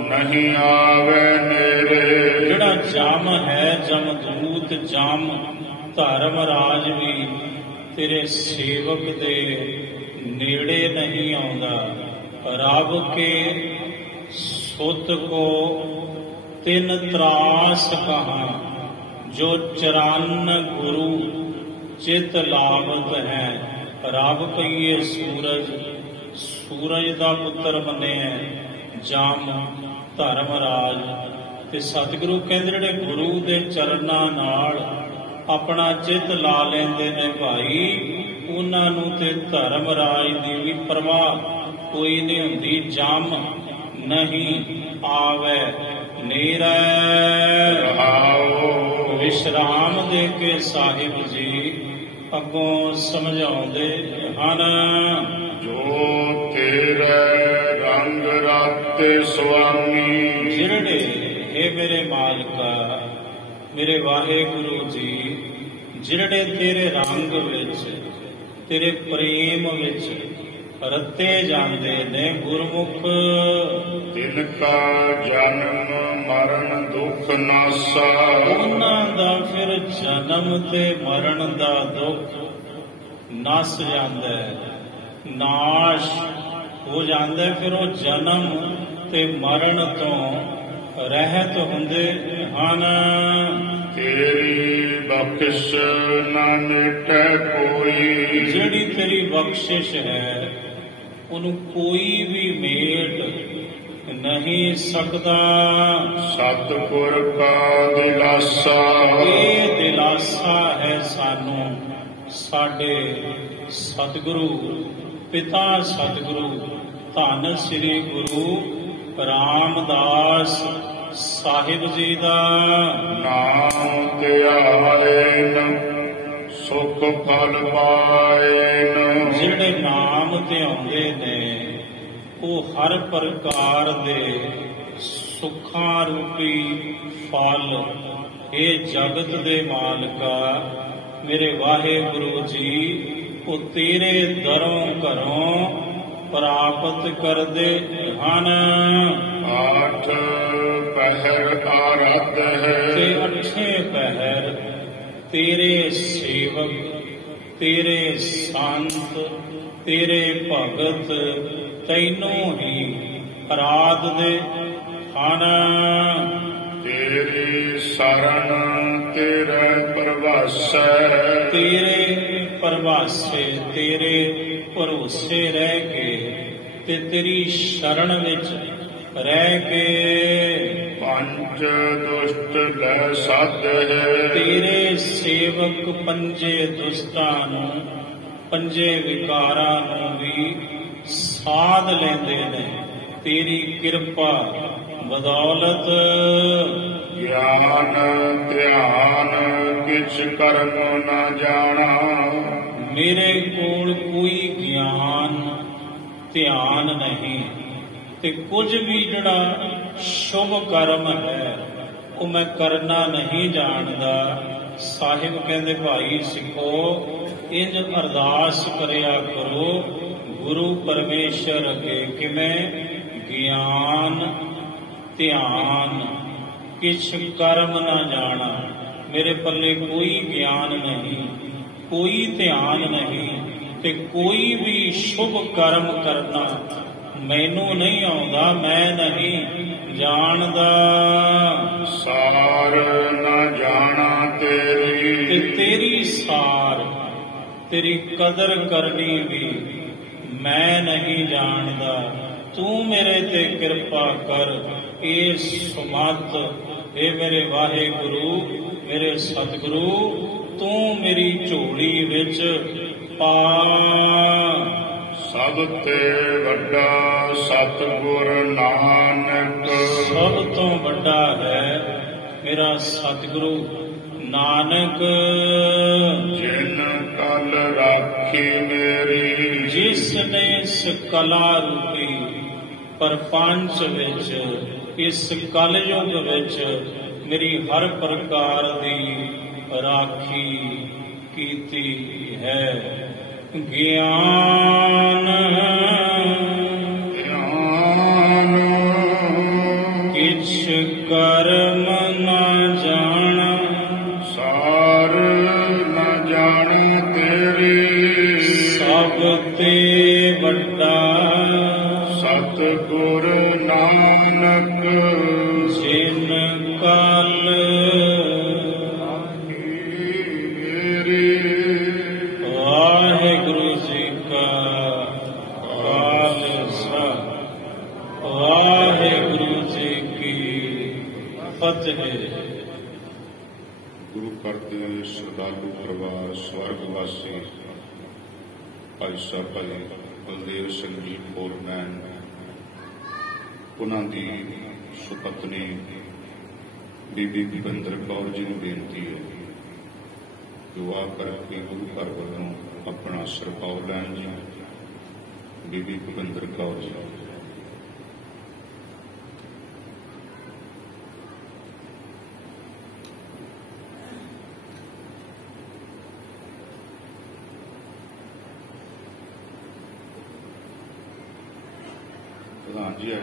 ਨਹੀਂ ਆਵੇ ਨੇੜੇ, ਜਿਹੜਾ ਜਮ ਹੈ, ਜਮਦੂਤ ਜਮ, ਧਰਮ ਰਾਜ ਵੀ ਤੇਰੇ ਸੇਵਕ ਦੇ ਨੇੜੇ ਨਹੀਂ ਆਉਂਦਾ। ਰੱਬ ਕੇ ਸੁਤ ਕੋ ਤਿਨ ਤਰਾਸ ਕਹਾ, ਜੋ ਚਰਨ ਗੁਰੂ ਚਿਤ ਲਾਵਤ ਹੈ। ਰੱਬ ਕਹੀਏ ਸੂਰਜ, ਸੂਰਜ ਦਾ ਪੁੱਤਰ ਮੰਨਿਆ ਜਮ, ਧਰਮ ਰਾਜ ਤੇ ਸਤਿਗੁਰੂ ਕਹਿੰਦੇ ਜਿਹੜੇ ਗੁਰੂ ਦੇ ਚਰਨਾਂ ਨਾਲ ਆਪਣਾ ਚਿੱਤ ਲਾ ਲੈਂਦੇ ਨੇ ਭਾਈ, ਉਹਨਾਂ ਨੂੰ ਤੇ ਧਰਮ ਰਾਜ ਦੀ ਵੀ ਪਰਵਾਹ ਕੋਈ ਨਹੀਂ ਹੁੰਦੀ। ਜਮ ਨਹੀਂ ਆਵੇ ਨੇਰੇ ਰਹਾਉ, ਵਿਸ਼ਰਾਮ ਦੇ ਕੇ ਸਾਹਿਬ ਜੀ ਅੱਗੋਂ ਸਮਝਾਉਂਦੇ ਹਨ। ਜੋ ਤੇਰੇ ਰੰਗ ਰਾਤੇ ਸੁਆਮੀ, ਜਿਹੜੇ ਇਹ ਮੇਰੇ ਮਾਲਕਾ, ਮੇਰੇ ਵਾਹਿਗੁਰੂ ਜੀ, ਜਿਹੜੇ ਤੇਰੇ ਰੰਗ ਵਿੱਚ, ਤੇਰੇ ਪ੍ਰੇਮ ਵਿੱਚ, ਰਤੇ ਜਾਂਦੇ ਨੇ ਗੁਰਮੁਖ। ਤਿਨਕਾ ਜਨਮ ਮਰਨ ਦੁਖ ਨਾਸਾ। ਉਹਨਾਂ ਦਾ ਫਿਰ ਜਨਮ ਤੇ ਮਰਨ ਦਾ ਦੁੱਖ ਨਸ ਜਾਂਦਾ ਹੈ, ਨਾਸ਼ ਹੋ ਜਾਂਦਾ ਹੈ। ਫਿਰ ਉਹ ਜਨਮ ਤੇ ਮਰਨ ਤੋਂ ਰਹਿਤ ਹੁੰਦੇ ਹਨ। ਤੇਰੀ ਬਖਸ਼ ਨਾ ਮਿਟੈ ਕੋਈ। ਜਿਹੜੀ ਤੇਰੀ ਬਖਸ਼ਿਸ਼ ਹੈ ਉਹਨੂੰ ਕੋਈ ਵੀ ਮੇਟ ਨਹੀਂ ਸਕਦਾ। ਸਤਿਗੁਰ ਕਾ ਦਿਲਾਸਾ। ਇਹ ਦਿਲਾਸਾ ਹੈ ਸਾਨੂੰ ਸਾਡੇ ਸਤਿਗੁਰੂ ਪਿਤਾ ਸਤਿਗੁਰੂ ਧੰਨ ਸ੍ਰੀ ਗੁਰੂ ਰਾਮਦਾਸ ਸਾਹਿਬ ਜੀ ਦਾ। ਨਾਮ ਧਿਆਇਨ ਸੁਖ ਫਲ ਪਾਇਨ। ਜਿਹੜੇ ਨਾਮ ਧਿਆਉਂਦੇ ਨੇ ਉਹ ਹਰ ਪ੍ਰਕਾਰ ਦੇ ਸੁੱਖਾਂ ਰੂਪੀ ਫਲ, ਇਹ ਜਗਤ ਦੇ ਮਾਲਕਾ ਮੇਰੇ ਵਾਹਿਗੁਰੂ ਜੀ, ਉਹ ਤੇਰੇ ਦਰੋਂ ਘਰੋਂ ਪ੍ਰਾਪਤ ਕਰਦੇ ਹਨ। ਆਠ ਪਹਿਰ ਆਰਧ ਹੈ। ਤੇ ਅੱਠੇ ਪਹਿਰ ਤੇਰੇ ਸੇਵਕ, ਤੇਰੇ ਸੰਤ, ਤੇਰੇ ਭਗਤ ਤੈਨੂੰ ਹੀ ਅਰਾਧਦੇ ਹਨ। ਤੇਰੀ ਸਰਣ ਤੇਰਾ ਪ੍ਰਵਾਸੈ। ਤੇਰੇ ਪ੍ਰਵਾਸੇ, ਤੇਰੇ ਭਰੋਸੇ ਰਹਿ ਕੇ ਤੇ ਤੇਰੀ ਸ਼ਰਨ ਵਿੱਚ ਰਹਿ ਕੇ। ਪੰਜ ਦੁਸ਼ਟ ਲੈ ਸਾਧ ਹੈ। ਤੇਰੇ ਸੇਵਕ ਪੰਜੇ ਦੁਸ਼ਟਾਂ ਨੂੰ, ਪੰਜੇ ਵਿਕਾਰਾਂ ਨੂੰ ਵੀ ਸਾਧ ਲੈਂਦੇ ਨੇ ਤੇਰੀ ਕਿਰਪਾ ਬਦੌਲਤ। ਗਿਆਨ ਧਿਆਨ ਕਿਛ ਕਰਮ ਨਾ ਜਾਣਾ। ਮੇਰੇ ਕੋਲ ਕੋਈ ਗਿਆਨ ਧਿਆਨ ਨਹੀਂ ਤੇ ਕੁਝ ਵੀ ਜਿਹੜਾ ਸ਼ੁਭ ਕਰਮ ਹੈ ਉਹ ਮੈਂ ਕਰਨਾ ਨਹੀਂ ਜਾਣਦਾ। ਸਾਹਿਬ ਕਹਿੰਦੇ ਭਾਈ ਸਿੱਖੋ, ਇੰਜ ਅਰਦਾਸ ਕਰਿਆ ਕਰੋ ਗੁਰੂ ਪਰਮੇਸ਼ਰ ਅੱਗੇ। ਕਿਵੇਂ? ਗਿਆਨ ਧਿਆਨ ਕਿਛ ਕਰਮ ਨਾ ਜਾਣਾ। ਮੇਰੇ ਪੱਲੇ ਕੋਈ ਗਿਆਨ ਨਹੀਂ, ਕੋਈ ਧਿਆਨ ਨਹੀਂ ਤੇ ਕੋਈ ਵੀ ਸ਼ੁਭ ਕਰਮ ਕਰਨਾ ਮੈਨੂੰ ਨਹੀਂ ਆਉਂਦਾ, ਮੈਂ ਨਹੀਂ ਜਾਣਦਾ। ਸਾਰ ਨਾ ਜਾਣਾ ਤੇਰੀ। ਤੇ ਤੇਰੀ ਸਾਰ, ਤੇਰੀ ਕਦਰ ਕਰਨੀ ਵੀ ਮੈਂ ਨਹੀਂ ਜਾਣਦਾ। ਤੂੰ ਮੇਰੇ ਤੇ ਕਿਰਪਾ ਕਰ। ਇਹ ਸਮੱਤ ਇਹ ਮੇਰੇ ਵਾਹਿਗੁਰੂ ਮੇਰੇ ਸਤਿਗੁਰੂ, ਤੂੰ ਮੇਰੀ ਝੋਲੀ ਵਿੱਚ ਪਾ। ਸਭ ਤੇ ਵੱਡਾ ਸਤਿਗੁਰ ਨਾਨਕ। ਸਭ ਤੋਂ ਵੱਡਾ ਹੈ ਮੇਰਾ ਸਤਿਗੁਰੂ ਨਾਨਕ। ਜਿਨ ਕਲ ਰਾਖੀ ਮੇਰੀ। ਜਿਸ ਨੇ ਇਸ ਕਲਾ ਰੂਪੀ ਪਰਪੰਚ ਵਿੱਚ, ਇਸ ਕਲਯੁਗ ਵਿੱਚ ਮੇਰੀ ਹਰ ਪ੍ਰਕਾਰ ਦੀ ਰਾਖੀ ਕੀਤੀ ਹੈ। ਗਿਆਨ ਕਿਛ ਕਰਮ ਨਾ ਜਾਣਾ। ਸਾਰ ਨਾ ਜਾਣੀ ਤੇਰੀ। ਸਭ ਤੇ ਵੱਡਾ ਸਤਿਗੁਰ ਨਾਨਕ। ਜਿਨ ਕਲ ਵਾਹਿਗੁਰੂ ਜੀ ਕਾ ਖਾਲਸਾ, ਵਾਹਿਗੁਰੂ ਜੀ ਕੀ ਫਤਿਹ। ਗੁਰੂ ਘਰ ਦੇ ਸ਼ਰਧਾਲੂ ਪਰਿਵਾਰ ਸਵਰਗਵਾਸੀ ਭਾਈ ਸਾਹਿਬ ਭਾਈ ਬਲਦੇਵ ਸਿੰਘ ਜੀ ਫੋਰਮੈਨ, ਉਹਨਾਂ ਦੀ ਸੁਪਤਨੀ ਬੀਬੀ ਭੁਪਿੰਦਰ ਕੌਰ ਜੀ ਨੂੰ ਬੇਨਤੀ ਹੈ ਜੋ ਆ ਕਰਕੇ ਗੁਰੂ ਘਰ ਵੱਲੋਂ ਆਪਣਾ ਸਰਪਾਉ ਲੈਣ ਜੀ। ਬੀਬੀ ਭੁਪਿੰਦਰ ਕੌਰ ਜੀ। प्रधान जी आए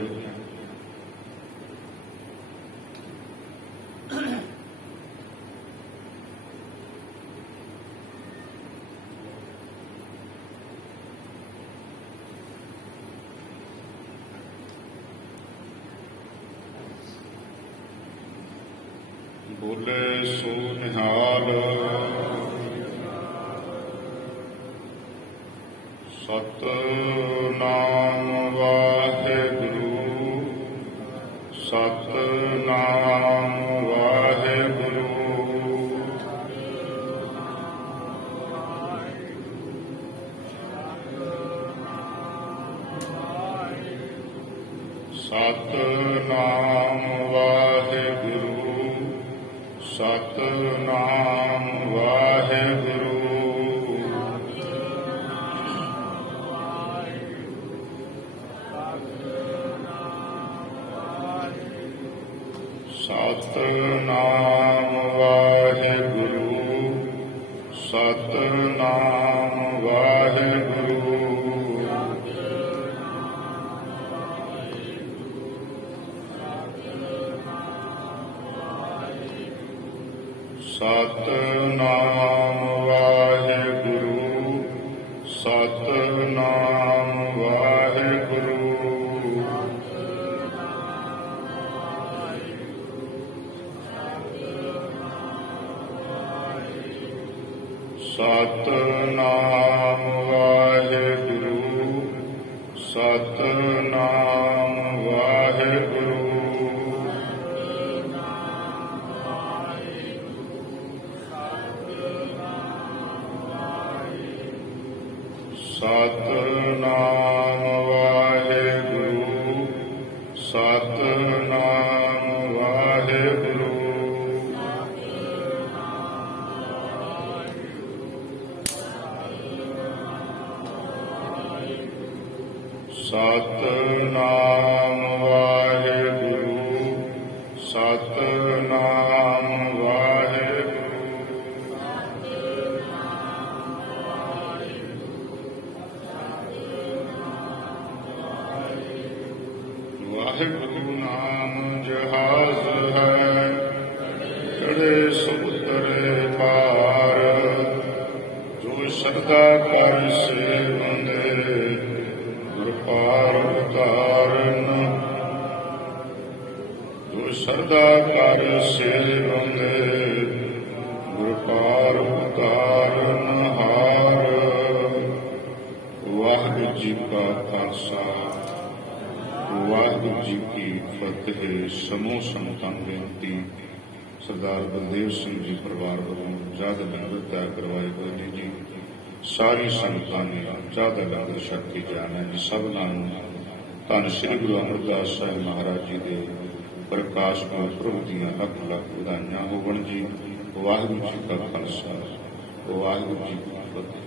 बोले सो निहाल सतनाम वाहेगुरु सतनाम वाहेगुरु सतनाम वाहेगुरु सतनाम वाहेगुरु सतनाम वाहेगुरु सतनाम वाहेगुरु सतनाम वाहेगुरु सतनाम वाहेगुरु सतनाम वाहेगुरु सतनाम वाहेगुरु सतनाम वाहेगुरु सतनाम वाहेगुरु सतनाम वाहेगुरु सतनाम वाहेगुरु नाम जहाज है चढ़े समुद्र पार जो श्रद्धा कर से बंदे गुर पार उतारन जो श्रद्धा कर से बंदे गुर पार उतारन हार। वाहिगुरु जी का खालसा वाहिगुरु जी की फतेह। समूह संगतां नूं बेनती सरदार बलदेव सिंह जी परिवार वालों ज्यादा लंगर तय करवाए हुए ने जी। सारी संगतां ने ज्यादा लंगर छक के जाना जी। सबना धन श्री गुरु अमरदास साहिब महाराज जी के प्रकाश पुरब दीआं लख लख वधाइयां होवण जी। वाहिगुरु जी का खालसा वाहिगुरु जी की फतेह।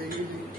Thank you.